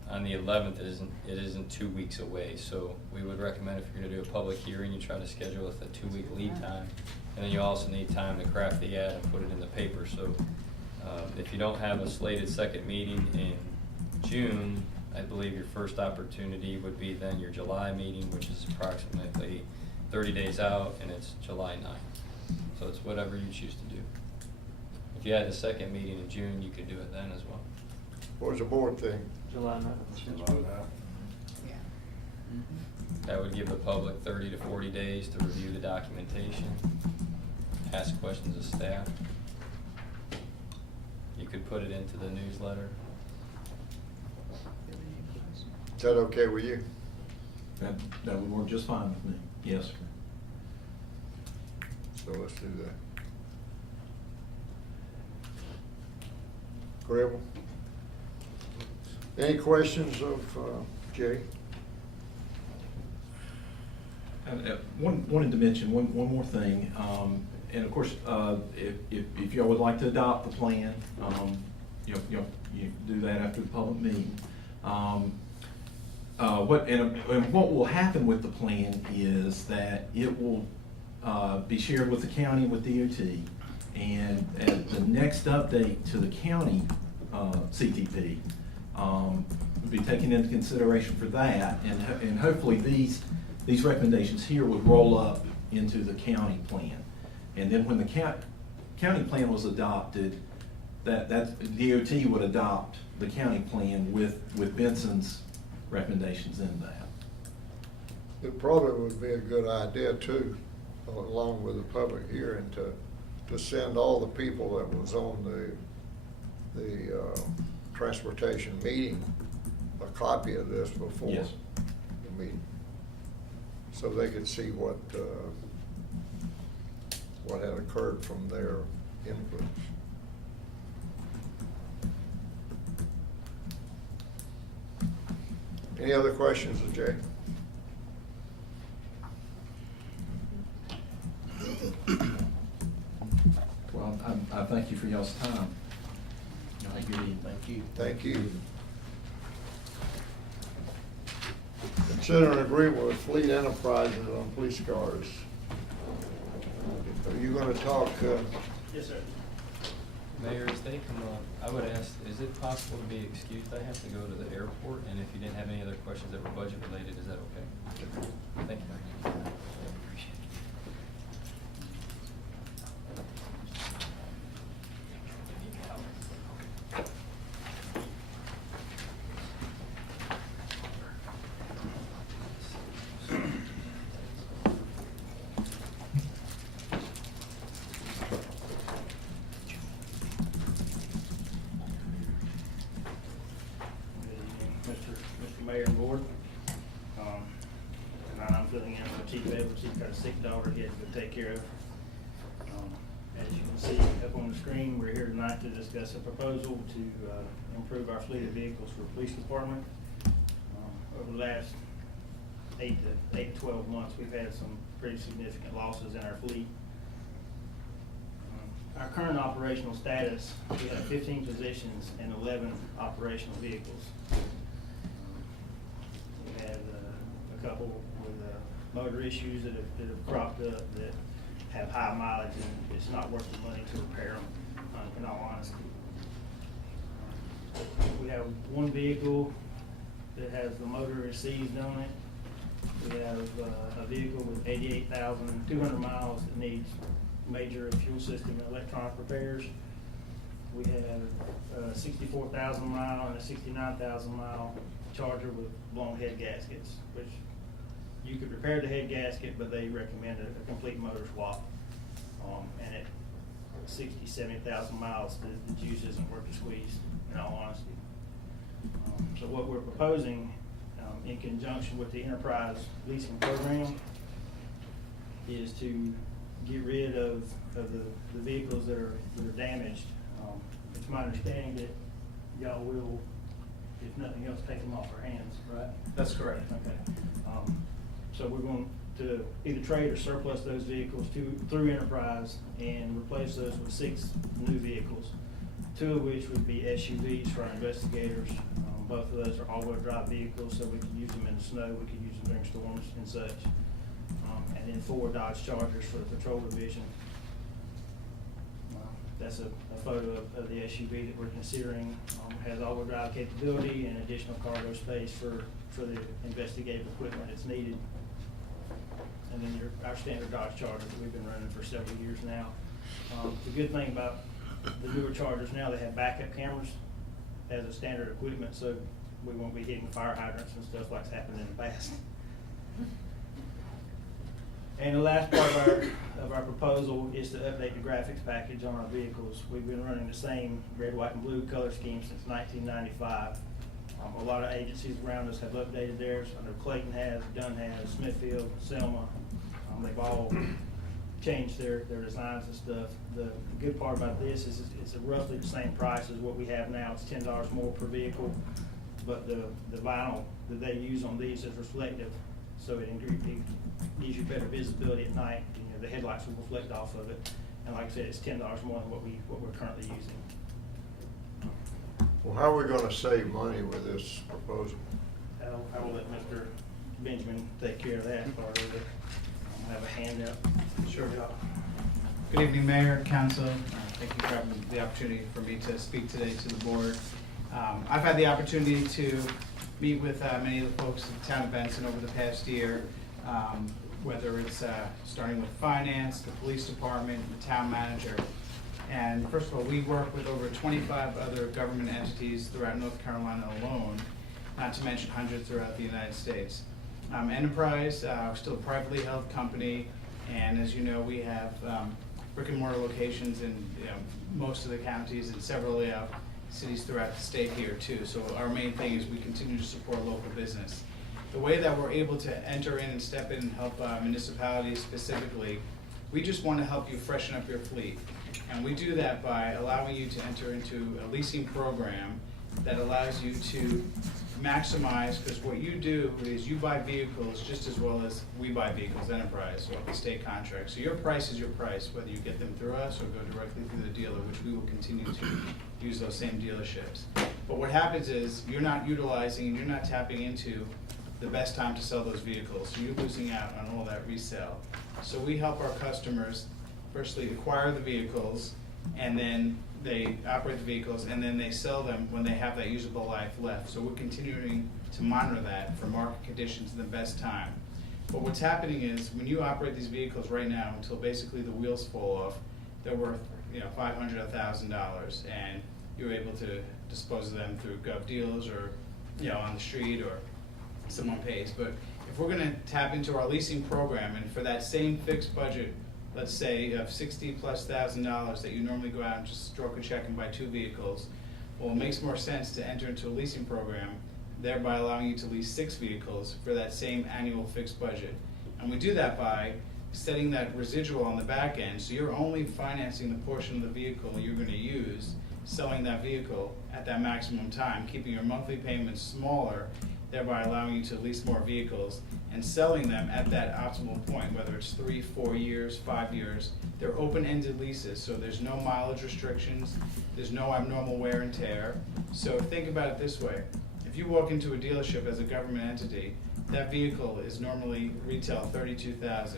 on the 11th, it isn't 2 weeks away. So we would recommend if you're going to do a public hearing, you try to schedule with a 2-week lead time. And then you also need time to craft the ad and put it in the paper. So if you don't have a slated second meeting in June, I believe your first opportunity would be then your July meeting, which is approximately 30 days out, and it's July 9th. So it's whatever you choose to do. If you had the second meeting in June, you could do it then as well. What does the board think? July 9th. Yeah. That would give the public 30 to 40 days to review the documentation, ask questions of staff. You could put it into the newsletter. Is that okay with you? That would work just fine with me. Yes, sir. So let's do that. Gribble? Any questions of Jay? And wanted to mention one more thing, and of course, if y'all would like to adopt the plan, you do that after the public meeting. What will happen with the plan is that it will be shared with the county and with DOT. And the next update to the county CTP would be taken into consideration for that, and hopefully these recommendations here would roll up into the county plan. And then when the county plan was adopted, that DOT would adopt the county plan with Benson's recommendations in that. It probably would be a good idea too, along with the public hearing, to send all the people that was on the transportation meeting a copy of this before Yes. the meeting, so they could see what had occurred from their inputs. Any other questions of Jay? Well, I thank you for y'all's time. Thank you. Thank you. Consider an agreement with Fleet Enterprises on police cars. Are you gonna talk, Yes, sir. Mayor, as they come up, I would ask, is it possible to be excused? I have to go to the airport, and if you didn't have any other questions that were budget related, is that okay? Thank you. Mr. Mayor and Board. Tonight I'm filling in for Chief Edwards. He's got a sick daughter he has to take care of. As you can see up on the screen, we're here tonight to discuss a proposal to improve our fleet of vehicles for the police department. Over the last 8 to 12 months, we've had some pretty significant losses in our fleet. Our current operational status, we have 15 positions and 11 operational vehicles. We had a couple with motor issues that have cropped up that have high mileage, and it's not worth the money to repair them, in all honesty. We have one vehicle that has the motor is seized on it. We have a vehicle with 88,200 miles that needs major fuel system and electronic repairs. We have a 64,000 mile and a 69,000 mile Charger with blown head gaskets, which you could repair the head gasket, but they recommend a complete motor swap. And at 60, 70,000 miles, the juice isn't worth the squeeze, in all honesty. So what we're proposing, in conjunction with the enterprise leasing program, is to get rid of the vehicles that are damaged. It's my understanding that y'all will, if nothing else, take them off our hands, right? That's correct. Okay. So we're going to either trade or surplus those vehicles through Enterprise and replace those with 6 new vehicles, 2 of which would be SUVs for our investigators. Both of those are all-wheel drive vehicles, so we can use them in the snow, we can use them during storms and such. And then 4 Dodge Chargers for the patrol division. That's a photo of the SUV that we're considering. Has all-wheel drive capability and additional cargo space for the investigative equipment that's needed. And then our standard Dodge Charger that we've been running for several years now. The good thing about the newer Chargers now, they have backup cameras as a standard equipment, so we won't be hitting fire hydrants and stuff like's happened in the past. And the last part of our proposal is to update the graphics package on our vehicles. We've been running the same red, white, and blue color scheme since 1995. A lot of agencies around us have updated theirs. I know Clayton has, Dunn has, Smithfield, Selma. They've all changed their designs and stuff. The good part about this is it's roughly the same price as what we have now. It's $10 more per vehicle, but the vinyl that they use on these is reflective, so it gives you better visibility at night. You know, the headlights will reflect off of it, and like I said, it's $10 more than what we're currently using. well, how are we gonna save money with this proposal? I will let Mr. Benjamin take care of that part of it. I'll have a handout. Sure. Good evening, Mayor, Council. Thank you for having the opportunity for me to speak today to the board. I've had the opportunity to meet with many of the folks in the town of Benson over the past year, whether it's starting with finance, the police department, the town manager. And first of all, we work with over 25 other government entities throughout North Carolina alone, not to mention hundreds throughout the United States. Enterprise, we're still a privately held company, and as you know, we have brick and mortar locations in most of the counties and several cities throughout the state here too. So our main thing is we continue to support local business. The way that we're able to enter in and step in and help municipalities specifically, we just want to help you freshen up your fleet. And we do that by allowing you to enter into a leasing program that allows you to maximize, because what you do is you buy vehicles just as well as we buy vehicles, Enterprise, or the state contract. So your price is your price, whether you get them through us or go directly through the dealer, which we will continue to use those same dealerships. But what happens is you're not utilizing and you're not tapping into the best time to sell those vehicles. So you're losing out on all that resale. So we help our customers firstly acquire the vehicles, and then they operate the vehicles, and then they sell them when they have that usable life left. So we're continuing to monitor that for market conditions in the best time. But what's happening is when you operate these vehicles right now until basically the wheels fall off, they're worth $500, $1,000, and you're able to dispose of them through gov deals or on the street or someone pays. But if we're going to tap into our leasing program, and for that same fixed budget, let's say of $60,000+ that you normally go out and just stroke a check and buy 2 vehicles, well, it makes more sense to enter into a leasing program, thereby allowing you to lease 6 vehicles for that same annual fixed budget. And we do that by setting that residual on the back end, so you're only financing the portion of the vehicle you're going to use, selling that vehicle at that maximum time, keeping your monthly payments smaller, thereby allowing you to lease more vehicles and selling them at that optimal point, whether it's 3, 4 years, 5 years. They're open-ended leases, so there's no mileage restrictions, there's no abnormal wear and tear. So think about it this way. If you walk into a dealership as a government entity, that vehicle is normally retail $32,000.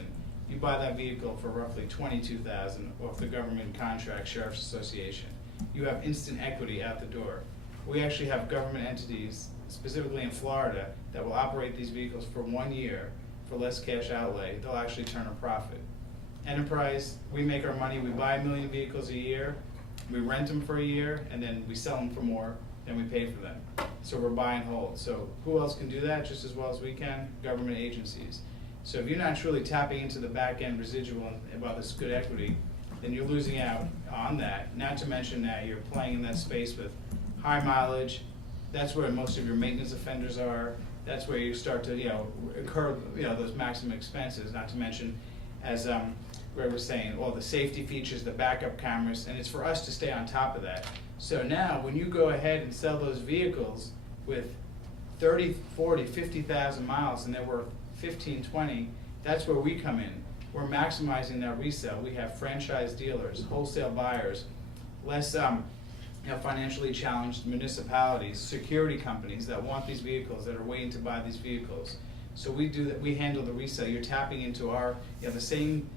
You buy that vehicle for roughly $22,000 off the government contract, Sheriff's Association. You have instant equity out the door. We actually have government entities, specifically in Florida, that will operate these vehicles for 1 year for less cash outlay. They'll actually turn a profit. Enterprise, we make our money, we buy 1 million vehicles a year, we rent them for a year, and then we sell them for more than we pay for them. So we're buy and hold. So who else can do that just as well as we can? Government agencies. So if you're not truly tapping into the back end residual about this good equity, then you're losing out on that. Not to mention that you're playing in that space with high mileage. That's where most of your maintenance offenders are. That's where you start to, incur, those maximum expenses. Not to mention, as Greg was saying, all the safety features, the backup cameras, and it's for us to stay on top of that. So now, when you go ahead and sell those vehicles with 30, 40, 50,000 miles, and they're worth 15, 20, that's where we come in. We're maximizing that resale. We have franchise dealers, wholesale buyers, less financially challenged municipalities, security companies that want these vehicles, that are waiting to buy these vehicles. So we do that. We handle the resale. You're tapping into our the same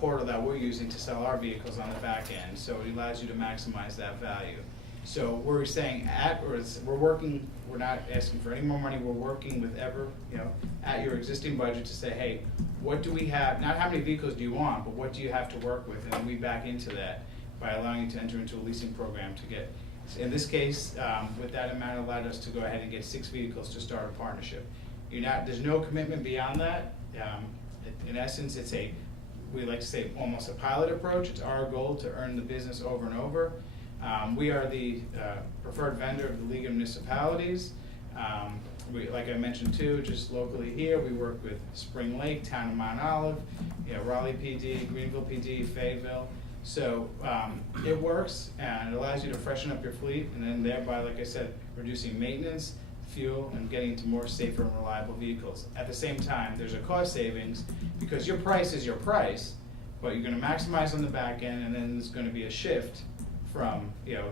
portal that we're using to sell our vehicles on the back end. So it allows you to maximize that value. So we're saying we're not asking for any more money. We're working with at your existing budget to say, hey, what do we have? Not how many vehicles do you want, but what do you have to work with? And then we back into that by allowing you to enter into a leasing program to get, in this case, with that amount, it allowed us to go ahead and get 6 vehicles to start a partnership. There's no commitment beyond that. In essence, we like to say almost a pilot approach. It's our goal to earn the business over and over. We are the preferred vendor of the League of Municipalities. Like I mentioned too, just locally here, we work with Spring Lake, Town of Mount Olive, Raleigh PD, Greenville PD, Fayetteville. So it works, and it allows you to freshen up your fleet, and then thereby, like I said, reducing maintenance, fuel, and getting to more safer and reliable vehicles. At the same time, there's a cost savings because your price is your price, but you're going to maximize on the back end, and then there's going to be a shift from the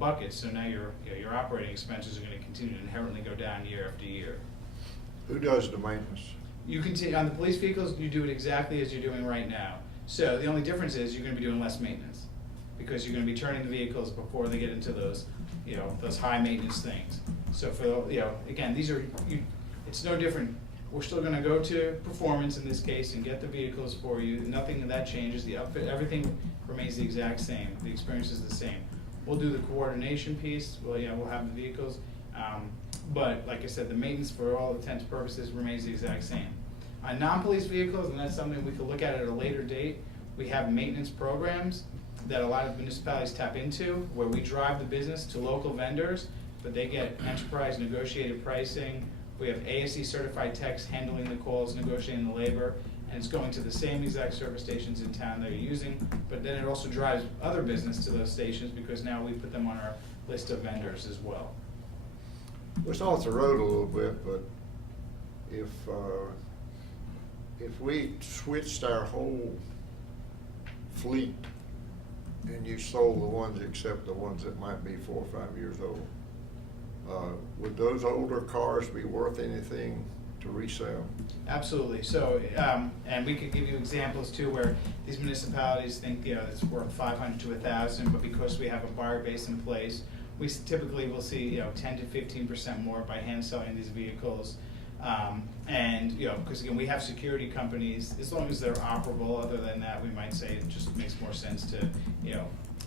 buckets. So now your operating expenses are going to continue to inherently go down year after year. Who does the maintenance? You continue on the police vehicles. You do it exactly as you're doing right now. So the only difference is you're gonna be doing less maintenance, because you're gonna be turning the vehicles before they get into those, those high maintenance things. So for, again, these are, it's no different. We're still gonna go to performance in this case and get the vehicles for you. Nothing of that changes. The outfit, everything remains the exact same. The experience is the same. We'll do the coordination piece. Well, we'll have the vehicles. But like I said, the maintenance for all intents and purposes remains the exact same. On non-police vehicles, and that's something we could look at a later date, we have maintenance programs that a lot of municipalities tap into, where we drive the business to local vendors, but they get enterprise negotiated pricing. We have ASE certified techs handling the calls, negotiating the labor, and it's going to the same exact service stations in town they're using, but then it also drives other business to those stations because now we put them on our list of vendors as well. It's off the road a little bit, but if we switched our whole fleet and you sold the ones except the ones that might be 4 or 5 years old, would those older cars be worth anything to resell? Absolutely. So, and we could give you examples too, where these municipalities think, it's worth 500 to 1,000, but because we have a buyer base in place, we typically will see, 10 to 15% more by hand selling these vehicles. And, because again, we have security companies, as long as they're operable. Other than that, we might say it just makes more sense to,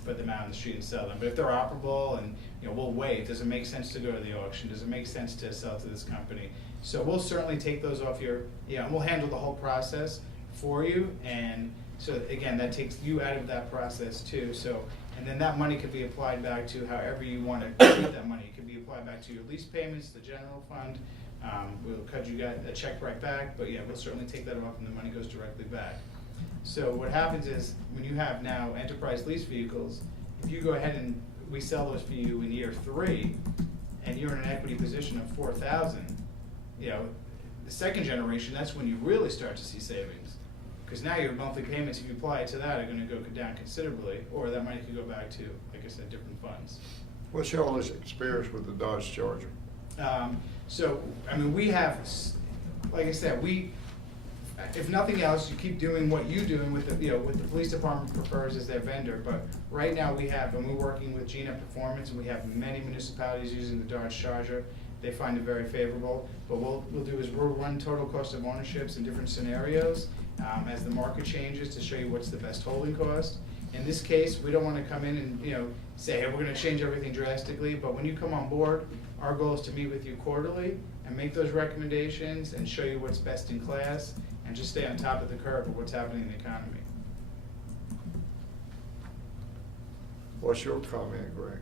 put them out on the street and sell them. But if they're operable and, we'll wait. Does it make sense to go to the auction? Does it make sense to sell to this company? So we'll certainly take those off your, and we'll handle the whole process for you. And so again, that takes you out of that process too. So, and then that money could be applied back to however you want to treat that money. It could be applied back to your lease payments, the general fund. We'll cut you guys a check right back, but we'll certainly take that off and the money goes directly back. So what happens is, when you have now enterprise lease vehicles, if you go ahead and we sell those for you in year 3, and you're in an equity position of 4,000, the second generation, that's when you really start to see savings. Because now your monthly payments, if you apply it to that, are gonna go down considerably, or that money could go back to, like I said, different funds. What's y'all's experience with the Dodge Charger? So, I mean, we have, like I said, if nothing else, you keep doing what you're doing with what the police department prefers as their vendor. But right now we have, and we're working with GNET Performance, and we have many municipalities using the Dodge Charger. They find it very favorable. But what we'll do is we'll run total cost of ownerships in different scenarios as the market changes to show you what's the best holding cost. In this case, we don't want to come in and say, hey, we're going to change everything drastically. But when you come on board, our goal is to meet with you quarterly and make those recommendations and show you what's best in class and just stay on top of the curve of what's happening in the economy. What's your comment, Greg?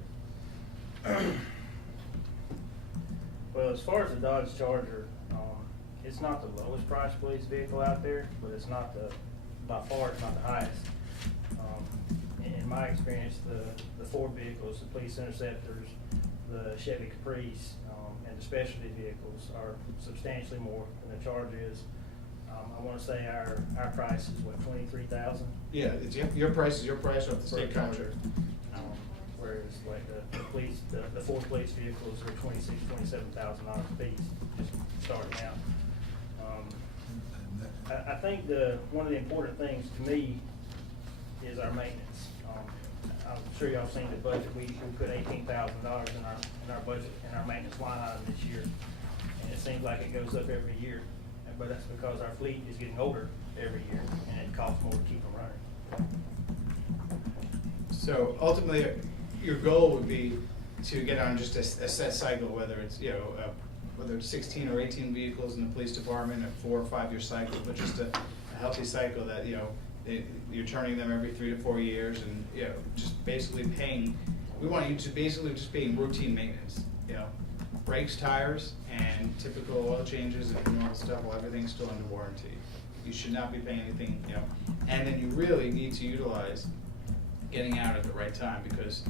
Well, as far as the Dodge Charger, it's not the lowest priced police vehicle out there, but it's not by far, it's not the highest. In my experience, the Ford vehicles, the police interceptors, the Chevy Caprice, and the specialty vehicles are substantially more than the Charger is. I want to say our price is what, 23,000? Yeah, your price is your price off the state contract. Whereas like the police, the Ford police vehicles are $27,000 a piece, just starting out. I think one of the important things to me is our maintenance. I'm sure y'all seen the budget. We put $18,000 in our budget, in our maintenance line item this year, and it seems like it goes up every year. But that's because our fleet is getting older every year, and it costs more to keep them running. So ultimately, your goal would be to get on just a set cycle, whether it's whether it's 16 or 18 vehicles in the police department, a 4 or 5 year cycle, but just a healthy cycle that you're turning them every 3 to 4 years, and just basically paying. We want you to basically just paying routine maintenance. Brakes, tires, and typical oil changes and normal stuff. Well, everything's still under warranty. You should not be paying anything. And then you really need to utilize getting out at the right time, because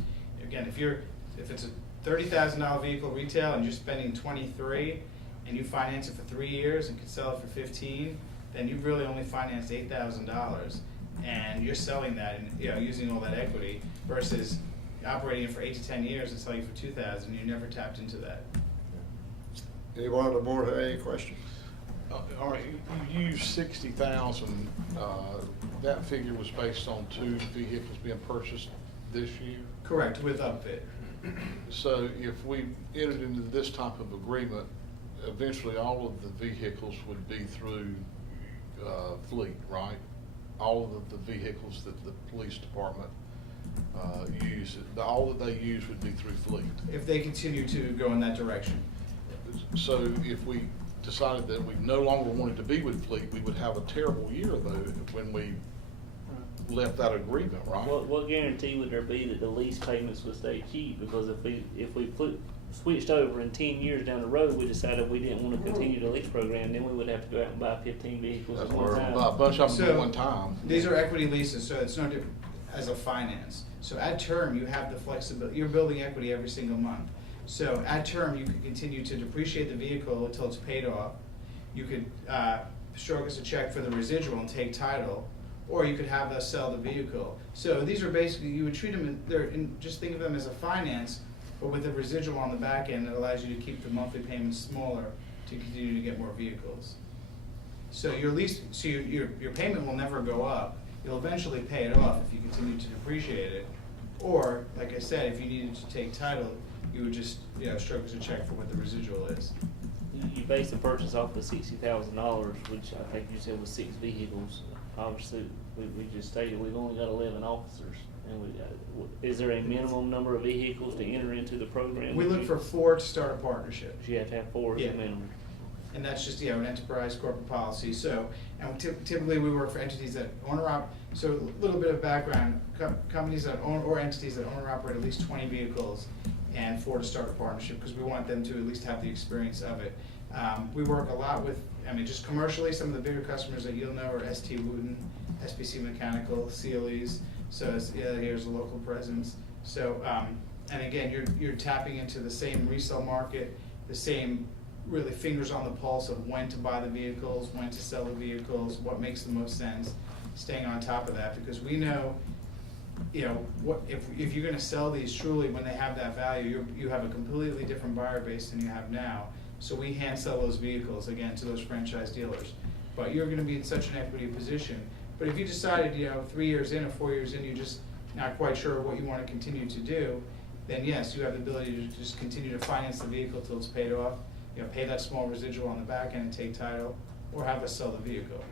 again, if it's a $30,000 vehicle retail and you're spending 23, and you finance it for 3 years and can sell it for 15, then you've really only financed $8,000, and you're selling that and using all that equity versus operating it for 8 to 10 years and selling it for 2,000. You never tapped into that. Anyone on the board have any questions? All right, you use 60,000 that figure was based on 2 vehicles being purchased this year? Correct, with upfit. So if we entered into this type of agreement, eventually all of the vehicles would be through fleet, right? All of the vehicles that the police department use, all that they use would be through fleet. If they continue to go in that direction. So if we decided that we no longer wanted to be with fleet, we would have a terrible year though when we left that agreement, right? What guarantee would there be that the lease payments would stay cheap? Because if we switched over in 10 years down the road, we decided we didn't want to continue the lease program, then we would have to go out and buy 15 vehicles at one time. Buy a bunch of them So, at one time. These are equity leases, so it's no different as a finance. So at term, you have the flexibility, you're building equity every single month. So at term, you could continue to depreciate the vehicle until it's paid off. You could stroke us a check for the residual and take title, or you could have us sell the vehicle. So these are basically, you would treat them, just think of them as a finance, but with a residual on the back end that allows you to keep the monthly payments smaller to continue to get more vehicles. So your lease, so your payment will never go up. You'll eventually pay it off if you continue to depreciate it. Or, like I said, if you needed to take title, you would just, stroke us a check for what the residual is. You base the purchase off of $60,000, which I think you said was 6 vehicles. Obviously, we just stated we've only got 11 officers. And is there a minimum number of vehicles to enter into the program? We look for 4 to start a partnership. You have to have 4 as Yeah. a minimum. And that's just, an enterprise corporate policy. So, and typically we work for entities that own or operate. So a little bit of background, companies that own or entities that own or operate at least 20 vehicles and 4 to start a partnership, because we want them to at least have the experience of it. We work a lot with, just commercially, some of the bigger customers that you'll know are ST Wooten, SBC Mechanical, Sealy's. So here's a local presence. So, and again, you're tapping into the same resale market, the same really fingers on the pulse of when to buy the vehicles, when to sell the vehicles, what makes the most sense, staying on top of that, because we know, what if you're gonna sell these truly when they have that value, you have a completely different buyer base than you have now. So we hand sell those vehicles, again, to those franchise dealers. But you're gonna be in such an equity position. But if you decided, 3 years in or 4 years in, you're just not quite sure what you wanna continue to do, then yes, you have the ability to just continue to finance the vehicle till it's paid off, pay that small residual on the back end and take title, or have us sell the vehicle.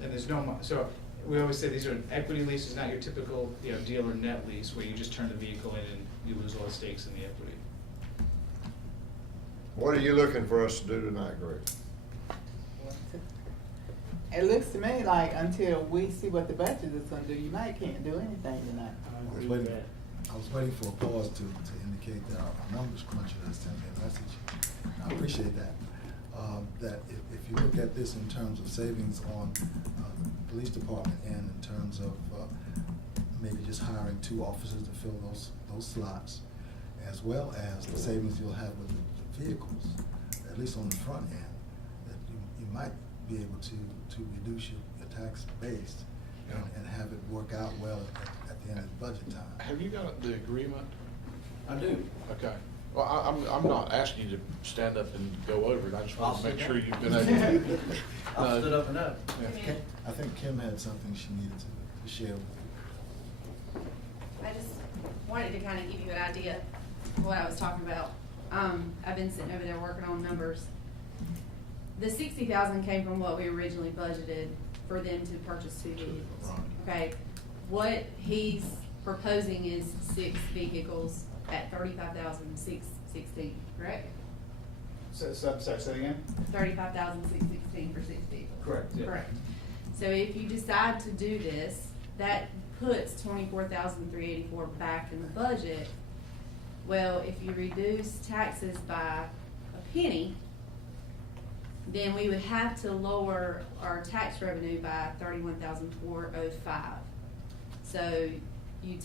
And there's so we always say these are equity leases, not your typical, dealer net lease where you just turn the vehicle in and you lose all the stakes in the equity. What are you looking for us to do tonight, Greg? It looks to me like until we see what the budget is gonna do, you might can't do anything tonight. I was waiting for a pause to indicate that our numbers cruncher has sent me a message. I appreciate that. That if you look at this in terms of savings on the police department and in terms of maybe just hiring 2 officers to fill those slots, as well as the savings you'll have with the vehicles, at least on the front end, that you might be able to reduce your tax base and have it work out well at the end of the budget time. Have you got the agreement? I do. Okay. Well, I'm not asking you to stand up and go over it. I just want to I'll make sit sure down. you've been able to. I stood up and up. Yeah. I think Kim had something she needed to share. I just wanted to kind of give you an idea of what I was talking about. I've been sitting over there working on numbers. The $60,000 came from what we originally budgeted for them to purchase 2 vehicles. Okay, what he's proposing is 6 vehicles at $35,616, correct? So say that again? $35,616 for 6 vehicles. Correct, yeah. Correct. So if you decide to do this, that puts $24,384 back in the budget. Well, if you reduce taxes by a penny, then we would have to lower our tax revenue by $31,405. So you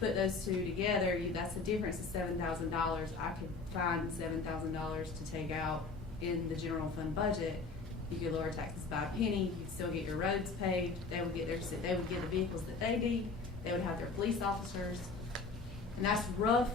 put those 2 together, that's a difference of $7,000. I could find $7,000 to take out in the general fund budget. You could lower taxes by a penny. You'd still get your roads paved. They would get the vehicles that they need. They would have their police officers, and that's rough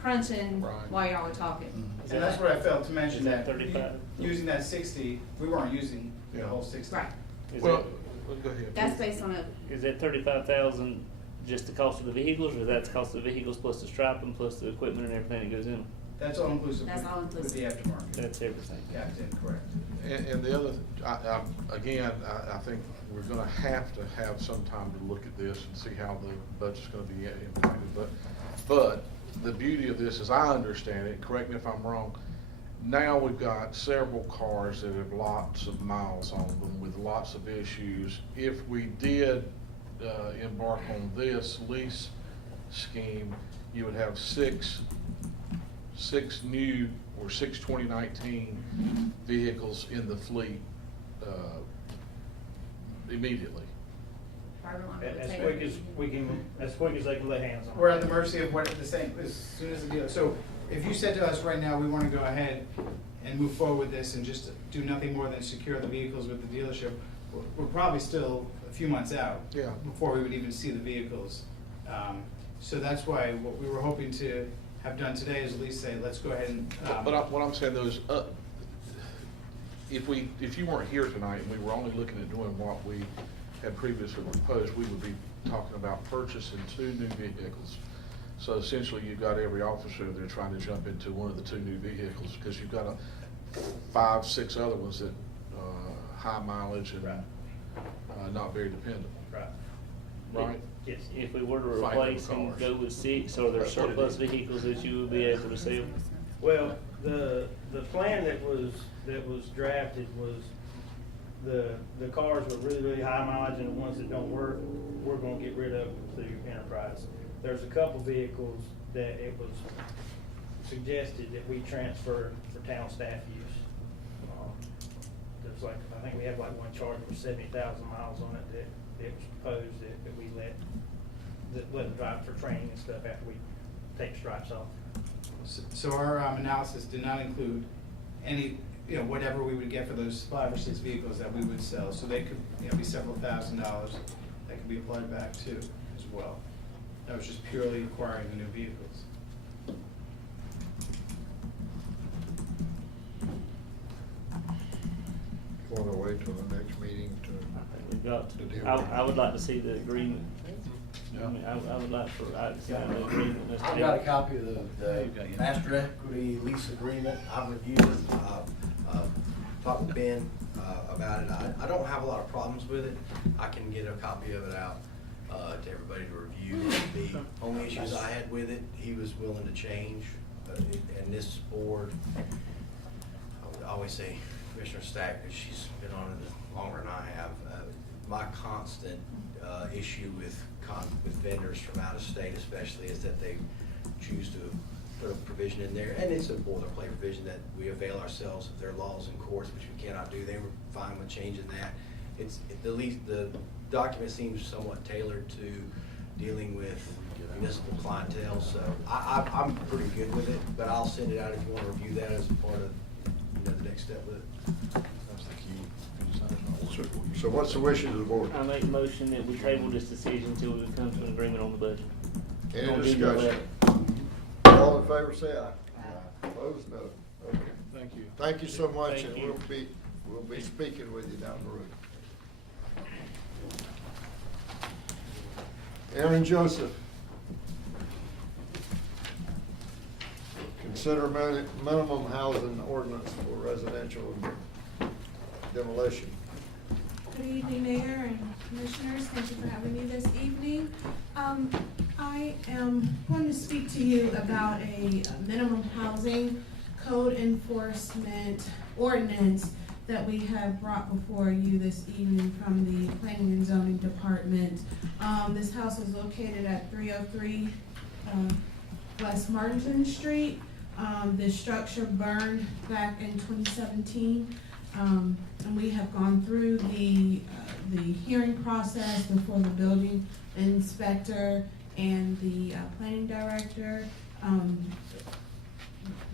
crunching while y'all are talking. Mm-hmm. And that's what I failed to mention, Is that that 35? using that 60, we weren't using the whole 60. Right. Is Well, that, go ahead. That's based on a, is that 35,000 just the cost of the vehicles, or that's the cost of the vehicles plus the striping plus the equipment and everything that goes in them? That's all inclusive. That's all With inclusive. the aftermarket. That's everything. Yeah, that's correct. And the other, I think we're gonna have to have some time to look at this and see how the budget's gonna be impacted. But the beauty of this, as I understand it, correct me if I'm wrong, now we've got several cars that have lots of miles on them with lots of issues. If we did embark on this lease scheme, you would have six new or 2019 vehicles in the fleet immediately. As quick as they can lay hands on it. We're at the mercy of what the same, as soon as the deal, so if you said to us right now, we wanna go ahead and move forward with this and just do nothing more than secure the vehicles with the dealership, we're probably still a few months out. Yeah. Before we would even see the vehicles. So that's why what we were hoping to have done today is at least say, let's go ahead and. What I'm saying though is, if you weren't here tonight and we were only looking at doing what we had previously proposed, we would be talking about purchasing 2 new vehicles. So essentially, you've got every officer there trying to jump into one of the 2 new vehicles, because you've got 5, 6 other ones that, high mileage and, not very dependable. Right? Yes. If we were to Fighting replace and cars. go with 6, are there That's what it surplus is. vehicles that you would be able to sell? Well, the plan that was drafted was the cars with really, really high mileage and the ones that don't work, we're gonna get rid of through Enterprise. There's a couple vehicles that it was suggested that we transfer for town staff use. There's I think we have one Charger with 70,000 miles on it that it was proposed that we let them drive for training and stuff after we take stripes off. So our analysis did not include any, whatever we would get for those 5 or 6 vehicles that we would sell. So they could, be several $1,000s that could be applied back to as well. That was just purely acquiring the new vehicles. Want to wait till the next meeting to? I think we've got To deal to, with I would like to see the agreement. I mean, I would like for, I to sign the agreement. Let's I've take- got a copy of the master equity lease agreement. I've reviewed it. Talked with Ben about it. I don't have a lot of problems with it. I can get a copy of it out to everybody to review. The only issues I had with it, he was willing to change. And this board, I would always say Commissioner Stack, because she's been on it longer than I have. My constant issue with vendors from out of state especially is that they choose to put a provision in there, and it's a boilerplate provision that we avail ourselves of their laws and courts, which we cannot do. They were fine with changing that. The document seems somewhat tailored to dealing with municipal clientele, so I'm pretty good with it, but I'll send it out if you want to review that as part of the next step with it. That's the key. So what's the wishes of the board? I make a motion that we table this decision until we come to an agreement on the budget. Any On the email discussion? letter. All in favor, say aye. Opposed, no. Okay. Thank you. Thank you so much, Thank and you. we'll be speaking with you down the road. Aaron Joseph. Consider minimum housing ordinance for residential demolition. Good evening, Mayor and Commissioners. Thank you for having me this evening. I am going to speak to you about a minimum housing code enforcement ordinance that we have brought before you this evening from the Planning and Zoning Department. This house is located at 303 West Martin Street. The structure burned back in 2017. And we have gone through the hearing process before the building inspector and the planning director.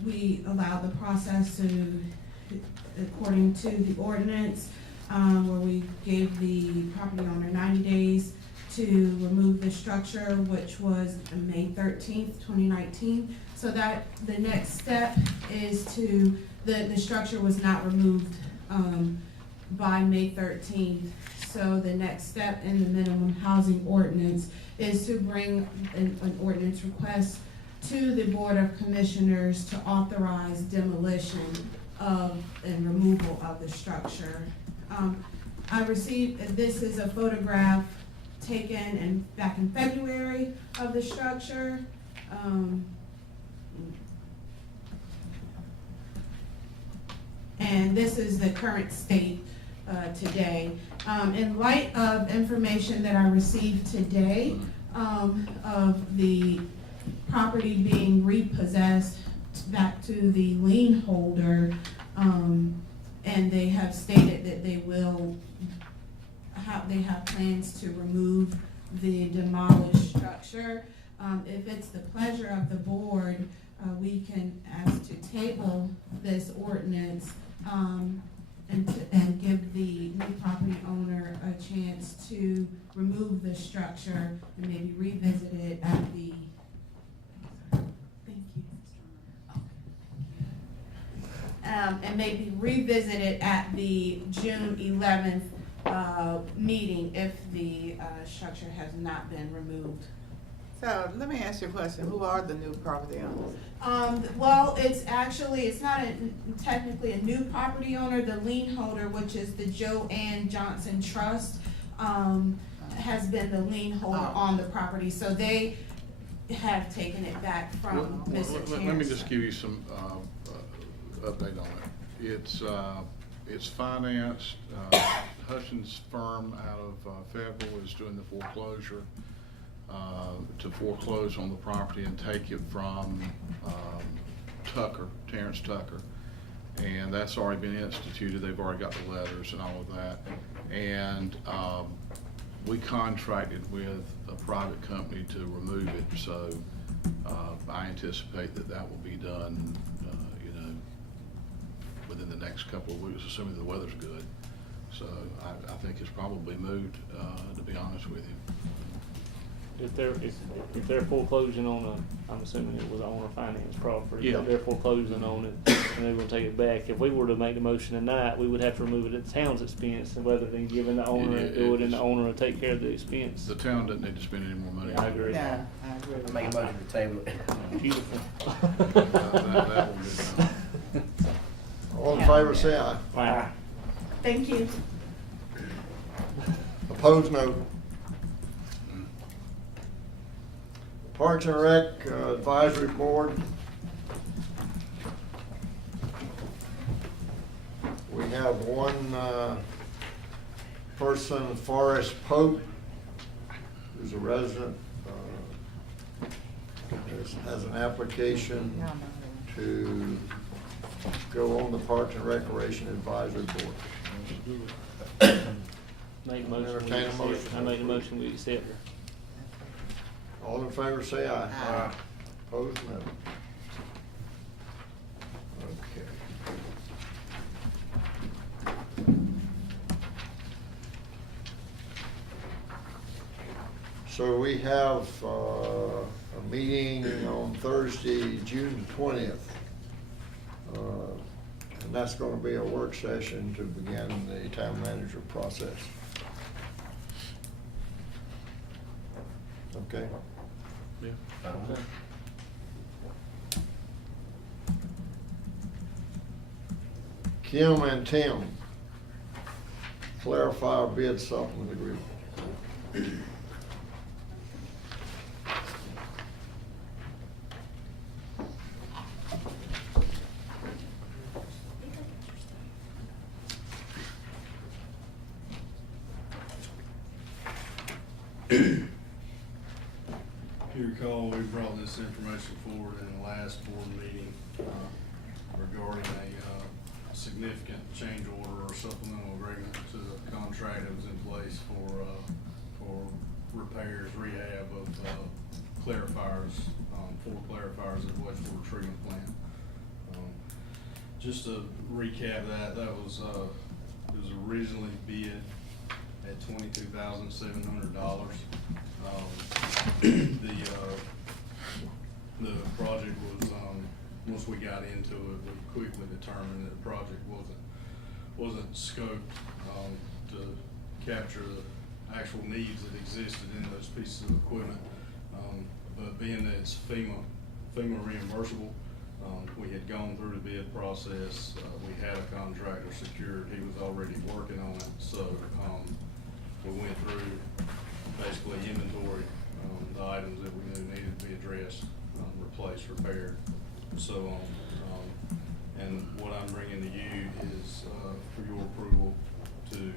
We allowed the process to, according to the ordinance, where we gave the property owner 90 days to remove the structure, which was May 13th, 2019. So that the next step is to, the structure was not removed by May 13th. So the next step in the minimum housing ordinance is to bring an ordinance request to the Board of Commissioners to authorize demolition of and removal of the structure. I received, this is a photograph taken back in February of the structure. And this is the current state today. In light of information that I received today of the property being repossessed back to the lien holder, and they have stated that they have plans to remove the demolished structure. If it's the pleasure of the board, we can ask to table this ordinance and give the new property owner a chance to remove the structure and maybe revisit it at the, thank you. And maybe revisit it at the June 11th meeting if the structure has not been removed. So let me ask you a question. Who are the new property owners? Well, it's not technically a new property owner. The lien holder, which is the Joanne Johnson Trust, has been the lien holder on the property. So they have taken it back from Mr. Chancellor. Let me just give you some update on it. It's financed. Hutchins firm out of Fayetteville is doing the foreclosure. To foreclose on the property and take it from Terrence Tucker. And that's already been instituted. They've already got the letters and all of that. And we contracted with a private company to remove it. So I anticipate that will be done, within the next couple of weeks, assuming the weather's good. So I think it's probably moved, to be honest with you. If they're foreclosing on I'm assuming it was owner finance property. Yeah. If they're foreclosing on it and they're gonna take it back, if we were to make the motion tonight, we would have to remove it at the town's expense rather than giving the owner to do it and the owner will take care of the expense. The town doesn't need to spend any more money. I agree. Yeah, I agree. I make a motion to table it. Beautiful. That will be done. All in favor, say aye. Wow. Thank you. Opposed, no. Parks and Rec Advisory Board. We have one person, Forrest Pope, who's a resident, has an application to go on the Parks and Recreation Advisory Board. Make a motion. Entertain a motion. I make a motion we accept. All in favor, say aye. Aye. Opposed, no. Okay. So we have a meeting on Thursday, June 20th. And that's gonna be a work session to begin the town manager process. Okay? Yeah. Kim and Tim, clarify our bid supplement agreement. If you recall, we brought this information forward in the last board meeting regarding a significant change order or supplemental agreement to the contract that was in place for repairs, rehab of clarifiers, 4 clarifiers at wastewater treatment plant. Just to recap that was it was originally bid at $22,700. The project was, once we got into it, we quickly determined that the project wasn't scoped, to capture the actual needs that existed in those pieces of equipment. But being that it's FEMA reimbursable, we had gone through the bid process, we had a contractor secured, he was already working on it, so, we went through basically inventory, the items that we knew needed to be addressed, replaced, repaired, so on. And what I'm bringing to you is, for your approval to,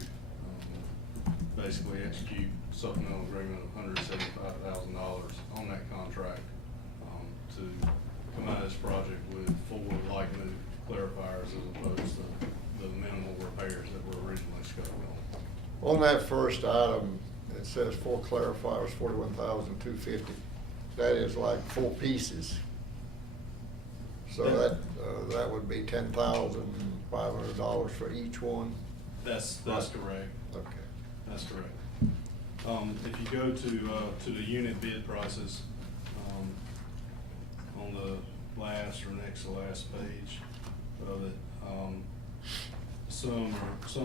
basically execute supplemental agreement of $175,000 on that contract, to come out of this project with 4 like new clarifiers as opposed to the minimal repairs that were originally scoped on. On that first item, it says 4 clarifiers, $41,250. That is like 4 pieces. So that would be $10,500 for each one? That's Right. correct. Okay. That's correct. If you go to the unit bid prices, on the last or next to last page of it, some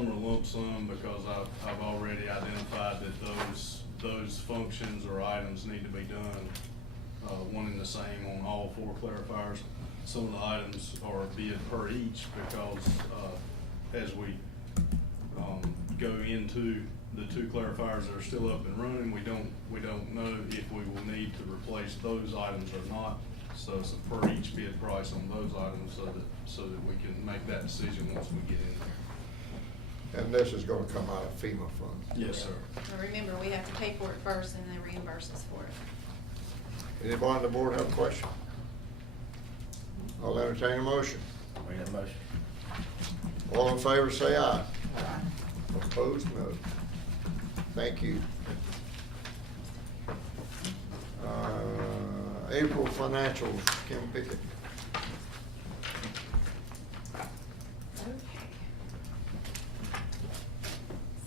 are lump sum because I've already identified that those functions or items need to be done, one and the same on all 4 clarifiers. Some of the items are bid per each because, as we, go into the 2 clarifiers that are still up and running, we don't know if we will need to replace those items or not. So it's a per each bid price on those items so that we can make that decision once we get in there. And this is gonna come out of FEMA funds? Yes, sir. But remember, we have to pay for it first and then reimburse us for it. Anybody on the board have a question? I'll entertain a motion. Bring that motion. All in favor, say aye. Opposed, no. Thank you. April financials, Kim Pickett.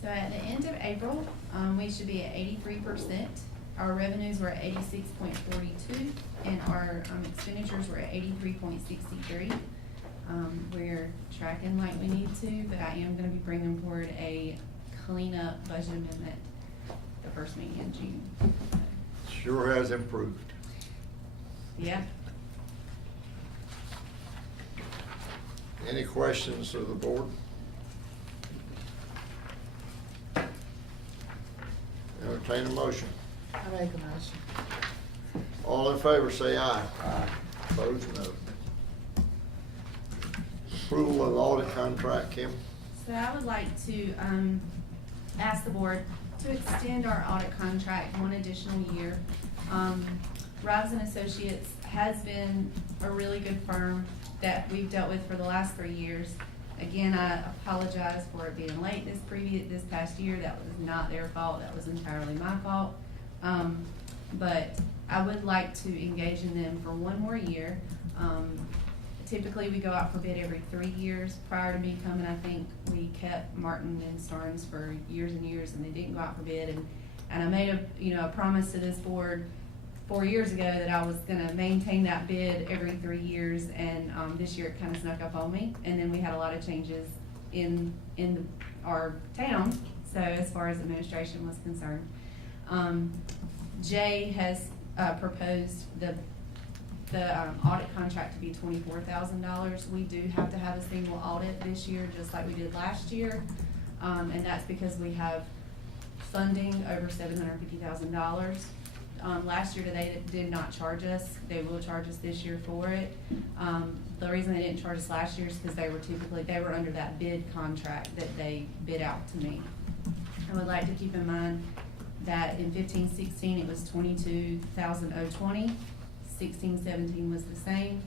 So at the end of April, we should be at 83%. Our revenues were at 86.42, and our expenditures were at 83.63. We're tracking like we need to, but I am gonna be bringing forward a cleanup budget amendment the first meeting in June. Sure has improved. Yeah. Any questions of the board? Entertain a motion. I make a motion. All in favor, say aye. Aye. Opposed, no. Approval of audit contract, Kim. So I would like to ask the board to extend our audit contract 1 additional year. Robs and Associates has been a really good firm that we've dealt with for the last 3 years. Again, I apologize for it being late this past year. That was not their fault. That was entirely my fault. But I would like to engage in them for 1 more year. Typically, we go out for bid every 3 years. Prior to me coming, I think we kept Martin and Stearns for years and years, and they didn't go out for bid. And I made a promise to this board 4 years ago that I was gonna maintain that bid every 3 years, and this year it kind of snuck up on me. And then we had a lot of changes in our town, so as far as administration was concerned. Jay has proposed the audit contract to be $24,000. We do have to have a single audit this year, just like we did last year. And that's because we have funding over $750,000. Last year, they did not charge us. They will charge us this year for it. The reason they didn't charge us last year is because they were under that bid contract that they bid out to me. I would like to keep in mind that in 15-16, it was $22,020. 16-17 was the same,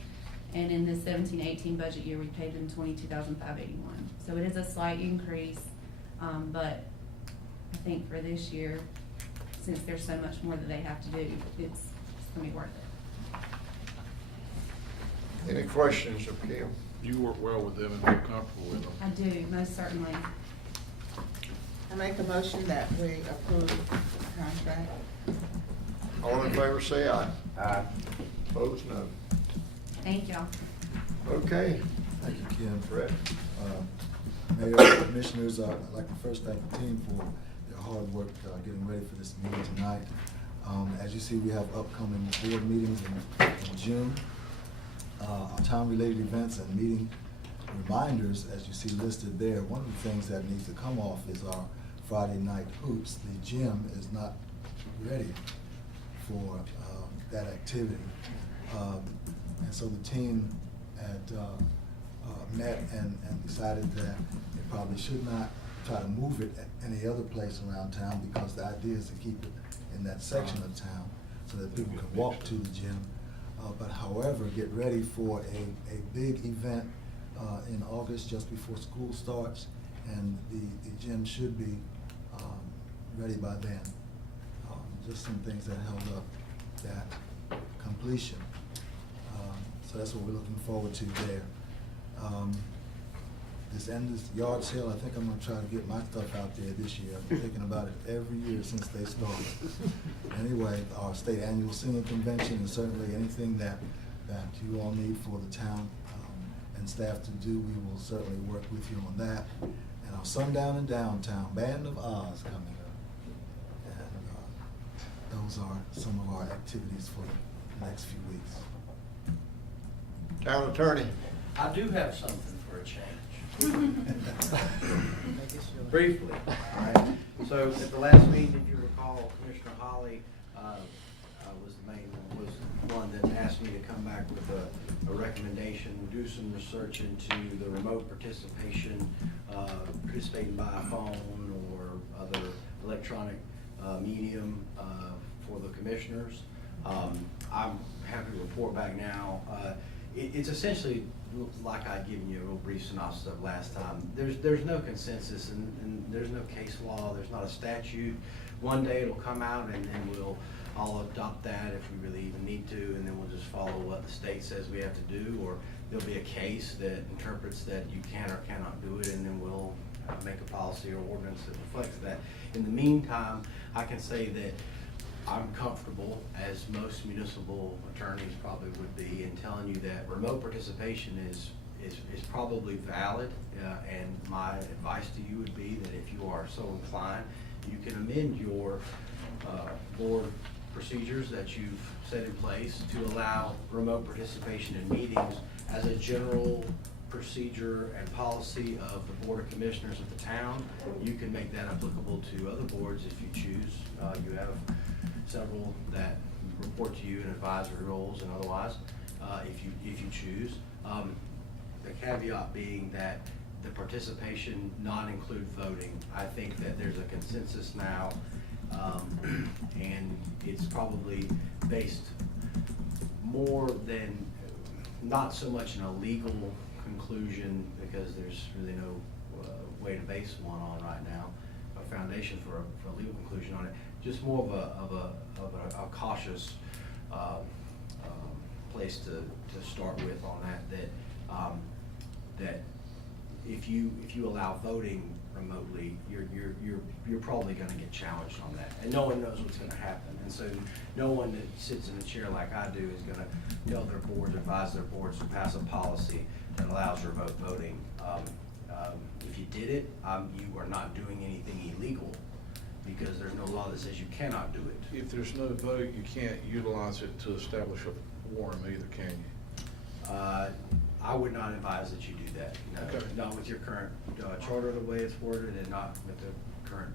and in the 17-18 budget year, we paid them $22,581. So it is a slight increase, but I think for this year, since there's so much more that they have to do, it's gonna be worth it. Any questions of Kim? You work well with them and feel comfortable with them? I do, most certainly. I make a motion that we approve the contract. All in favor, say aye. Aye. Opposed, no. Thank y'all. Okay. Thank you, Kim. Brett. Mayor, Commissioners, I'd like to first thank the team for their hard work getting ready for this meeting tonight. As you see, we have upcoming board meetings in June. Our town-related events and meeting reminders, as you see listed there, one of the things that needs to come off is our Friday night hoops. The gym is not ready for that activity. And so the team had met and decided that they probably should not try to move it any other place around town, because the idea is to keep it in that section of town so that people can walk to the gym. But however, get ready for a big event in August, just before school starts, and the gym should be ready by then. Just some things that held up that completion. So that's what we're looking forward to there. This endless yard sale, I think I'm gonna try to get my stuff out there this year. I've been thinking about it every year since they started. Anyway, our state annual senior convention, and certainly anything that you all need for the town and staff to do, we will certainly work with you on that. And our Sundown in Downtown, Band of Oz coming up. And those are some of our activities for the next few weeks. Town attorney. I do have something for a change. Briefly, all right. So at the last meeting, if you recall, Commissioner Holly was the one that asked me to come back with a recommendation, do some research into the remote participation, participating by a phone or other electronic medium for the commissioners. I'm happy to report back now. It's essentially like I'd given you a real brief synopsis of last time. There's no consensus and there's no case law. There's not a statute. One day it'll come out and then we'll all adopt that if we really even need to, and then we'll just follow what the state says we have to do, or there'll be a case that interprets that you can or cannot do it, and then we'll make a policy or ordinance that reflects that. In the meantime, I can say that I'm comfortable, as most municipal attorneys probably would be, in telling you that remote participation is probably valid, and my advice to you would be that if you are so inclined, you can amend your board procedures that you've set in place to allow remote participation in meetings as a general procedure and policy of the Board of Commissioners of the town. You can make that applicable to other boards if you choose. You have several that report to you in advisory roles and otherwise, if you choose. The caveat being that the participation not include voting. I think that there's a consensus now, and it's probably based more than, not so much in a legal conclusion, because there's really no way to base one on right now, a foundation for a legal conclusion on it. Just more of a cautious place to start with on that. That if you allow voting remotely, you're probably going to get challenged on that, and no one knows what's going to happen. And so, no one that sits in a chair like I do is going to tell their boards, advise their boards to pass a policy that allows remote voting. If you did it, you are not doing anything illegal, because there's no law that says you cannot do it. If there's no vote, you can't utilize it to establish a quorum either, can you? I would not advise that you do that. No, Okay. Not with your current charter, the way it's worded, and not with the current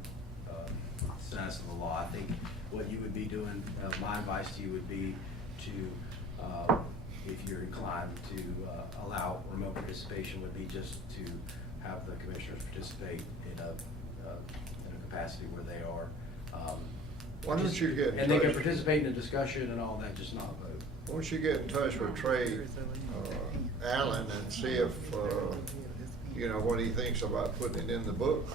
status of the law. I think what you would be doing, my advice to you would be to, if you're inclined to allow remote participation, would be just to have the commissioners participate in a capacity where they are. Why don't you get in and they can touch- participate in a discussion and all that, just not vote. Why don't you get in touch with Trey Allen and see if, what he thinks about putting it in the book?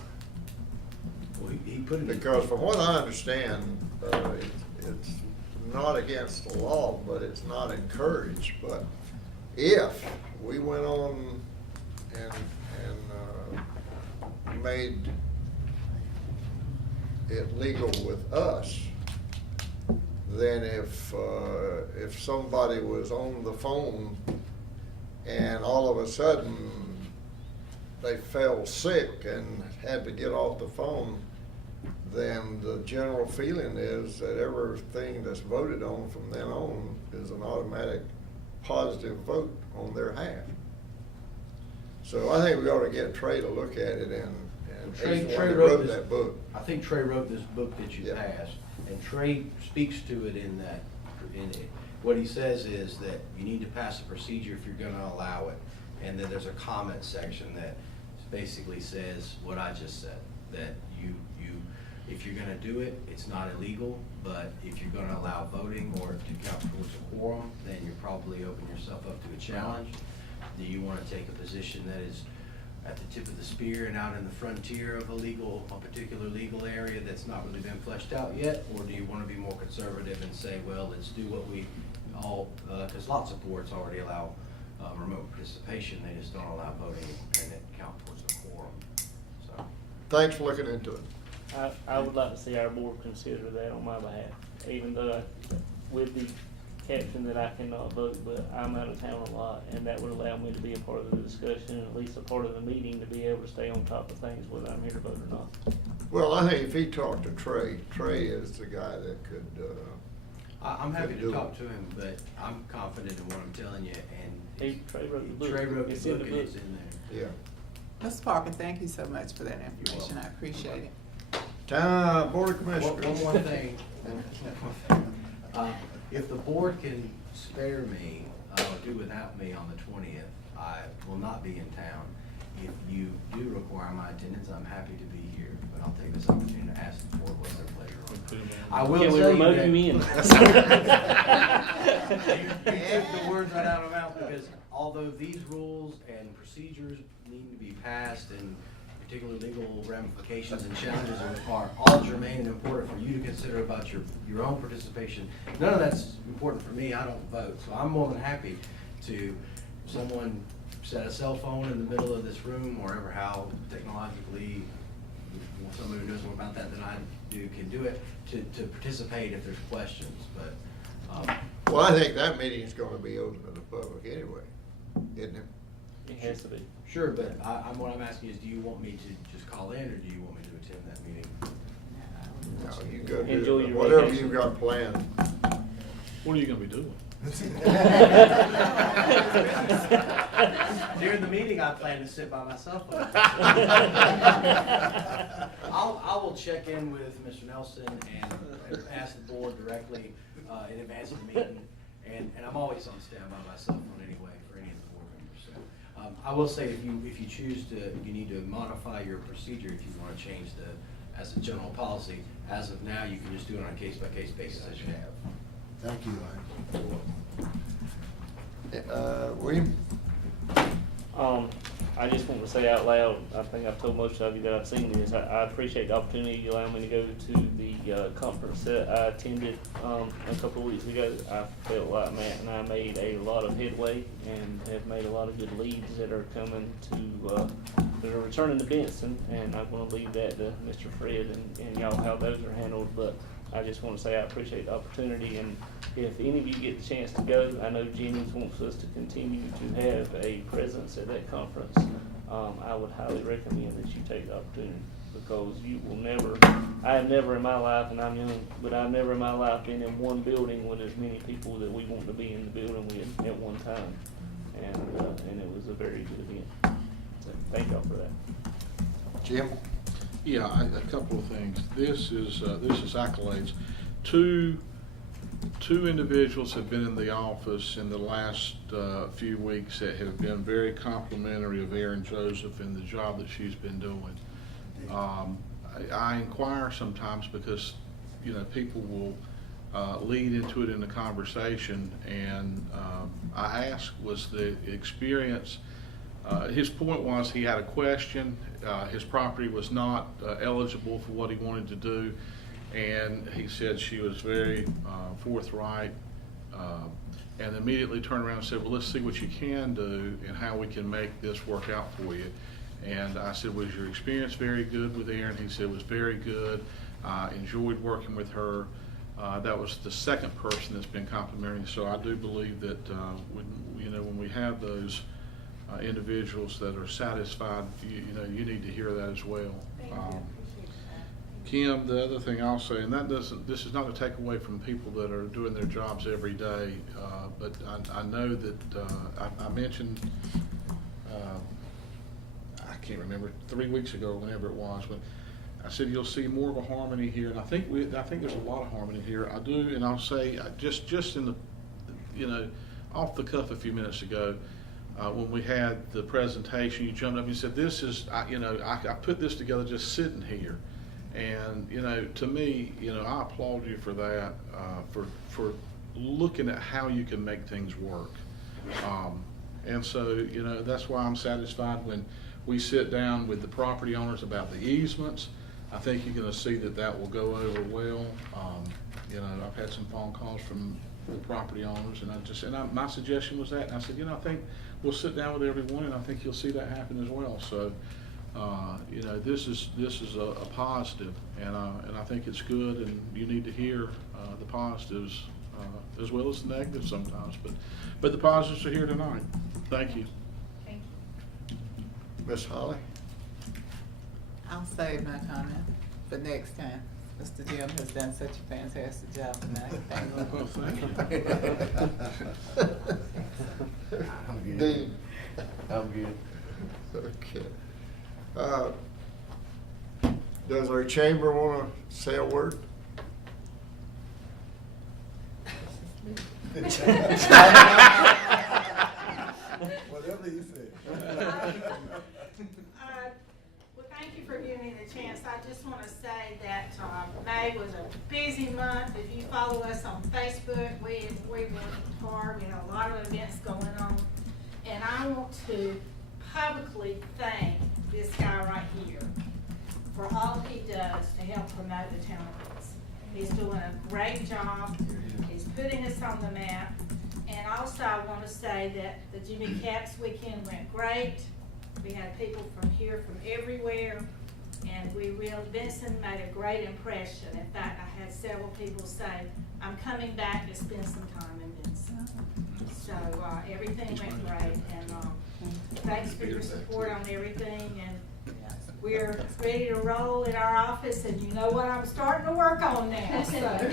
Well, he put it. Because from what I understand, it's not against the law, but it's not encouraged. But if we went on and made it legal with us, then if somebody was on the phone and all of a sudden they fell sick and had to get off the phone, then the general feeling is that everything that's voted on from then on is an automatic positive vote on their half. So I think we ought to get Trey to look at it, and he's the one that wrote that book. I think Trey wrote this book that you Yeah. passed, and Trey speaks to it in that, what he says is that you need to pass a procedure if you're gonna allow it, and then there's a comment section that basically says what I just said, that if you're gonna do it, it's not illegal, but if you're gonna allow voting or to count towards a quorum, then you're probably opening yourself up to a challenge. Do you wanna take a position that is at the tip of the spear and out in the frontier of a particular legal area that's not really been fleshed out yet? Or do you wanna be more conservative and say, well, let's do what we all, cause lots of boards already allow remote participation, they just don't allow voting and it count towards a quorum, so. Thanks for looking into it. I would like to see our board consider that on my behalf, even though with the caption that I cannot vote, but I'm out of town a lot, and that would allow me to be a part of the discussion, and at least a part of the meeting, to be able to stay on top of things, whether I'm here to vote or not. Well, I think if he talked to Trey, Trey is the guy that could, I'm happy could to do talk it. to him, but I'm confident in what I'm telling you, and Trey wrote the book. Trey wrote It's the in book the and book. it's in there. Yeah. Mr. Parker, thank you so much for that information, I appreciate it. Board of Commissioners. One more thing. If the board can spare me, do without me on the 20th, I will not be in town. If you do require my attendance, I'm happy to be here, but I'll take this opportunity to ask the board what their pleasure is. I will Can we tell remote you you in? you took the words right out of my mouth, because although these rules and procedures need to be passed, and particular legal ramifications and challenges are all germane and important for you to consider about your own participation, none of that's important for me. I don't vote, so I'm more than happy to someone set a cell phone in the middle of this room, or ever how technologically somebody who knows more about that than I do can do it, to participate if there's questions, but. Well, I think that meeting's gonna be open to the public anyway, isn't it? It has to be. Sure, but what I'm asking is, do you want me to just call in, or do you want me to attend that meeting? No, you go Enjoy do it, your whatever vacation. you've got planned. What are you gonna be doing? During the meeting, I plan to sit by myself. I will check in with Mr. Nelson and ask the board directly in advance of the meeting, and I'm always on standby by cell phone anyway for any of the board members. So I will say, if you choose to, if you need to modify your procedure, if you want to change as a general policy, as of now, you can just do it on a case-by-case basis as you have. Thank you, William? I just want to say out loud, I think I've told most of you that I've seen this, I appreciate the opportunity you allowed me to go to the conference that I attended a couple of weeks ago. I felt like Matt and I made a lot of headway and have made a lot of good leads that are coming to, that are returning to Benson, and I'm gonna leave that to Mr. Fred and y'all how those are handled, but I just want to say I appreciate the opportunity, and if any of you get the chance to go, I know Jennings wants us to continue to have a presence at that conference. I would highly recommend that you take the opportunity, because you will never, I have never in my life, and I'm young, but I've never in my life been in one building with as many people that we want to be in the building with at one time. And it was a very good event. So thank y'all for that. Jim? Yeah, a couple of things. This is accolades. Two individuals have been in the office in the last few weeks that have been very complimentary of Erin Joseph and the job that she's been doing. I inquire sometimes because, people will lead into it in the conversation, and I asked, was the experience, his point was he had a question, his property was not eligible for what he wanted to do, and he said she was very forthright, and immediately turned around and said, well, let's see what you can do and how we can make this work out for you. And I said, was your experience very good with Erin? He said it was very good. I enjoyed working with her. That was the second person that's been complimenting. So I do believe that when we have those individuals that are satisfied, you know, you need to hear that as well. Kim, the other thing I'll say, and this is not to take away from people that are doing their jobs every day, but I know that I mentioned, I can't remember, 3 weeks ago or whenever it was, when I said you'll see more of a harmony here, and I think there's a lot of harmony here. I do, and I'll say just in the, you know, off the cuff a few minutes ago, when we had the presentation, you jumped up and said, "This is, you know, I put this together just sitting here," and you know, to me, you know, I applaud you for that, for looking at how you can make things work, and so you know that's why I'm satisfied when we sit down with the property owners about the easements. I think you're going to see that will go over well. You know, I've had some phone calls from the property owners, and my suggestion was that, and I said, you know, I think we'll sit down with everyone, and I think you'll see that happen as well. So, you know, this is a positive, and I think it's good, and you need to hear the positives as well as the negatives sometimes. But the positives are here tonight. Thank you. Thank you. Ms. Holly? I'll save my comment for next time. Mr. Jim has done such a fantastic job tonight. Thank you. Well, thank you. I'm good. Dean? I'm good. Okay. Does our chamber want to say a word? Whatever you say. Well, thank you for giving me the chance. I just want to say that May was a busy month. If you follow us on Facebook, we worked hard. We had a lot of events going on. And I want to publicly thank this guy right here for all he does to help promote the town of Benson. He's doing a great job. He's putting us on the map. And also I want to say that the Jimmy Caps weekend went great. We had people from here, from everywhere, and Benson made a great impression. In fact, I had several people say, "I'm coming back to spend some time in Benson." So everything went great, and thanks for your support on everything. And we're ready to roll in our office, and you know what I'm starting to work on now. So.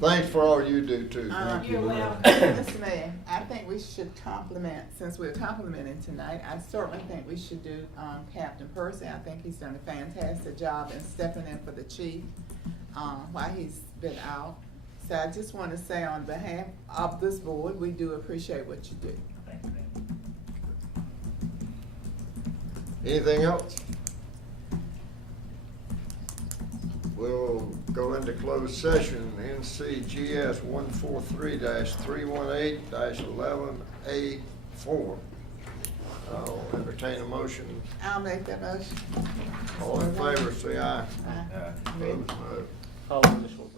Thanks for all you do too. Thank you. You're welcome. Mr. Mayor, I think we should compliment, since we're complimenting tonight, I certainly think we should do Captain Percy. I think he's done a fantastic job in stepping in for the chief while he's been out. So I just want to say on behalf of this board, we do appreciate what you do. Anything else? We'll go into closed session, NCGS 143-318-11A4. I'll entertain a motion. I'll make that motion. All in favor, say aye. Aye. Opposed, no. Call for the short break.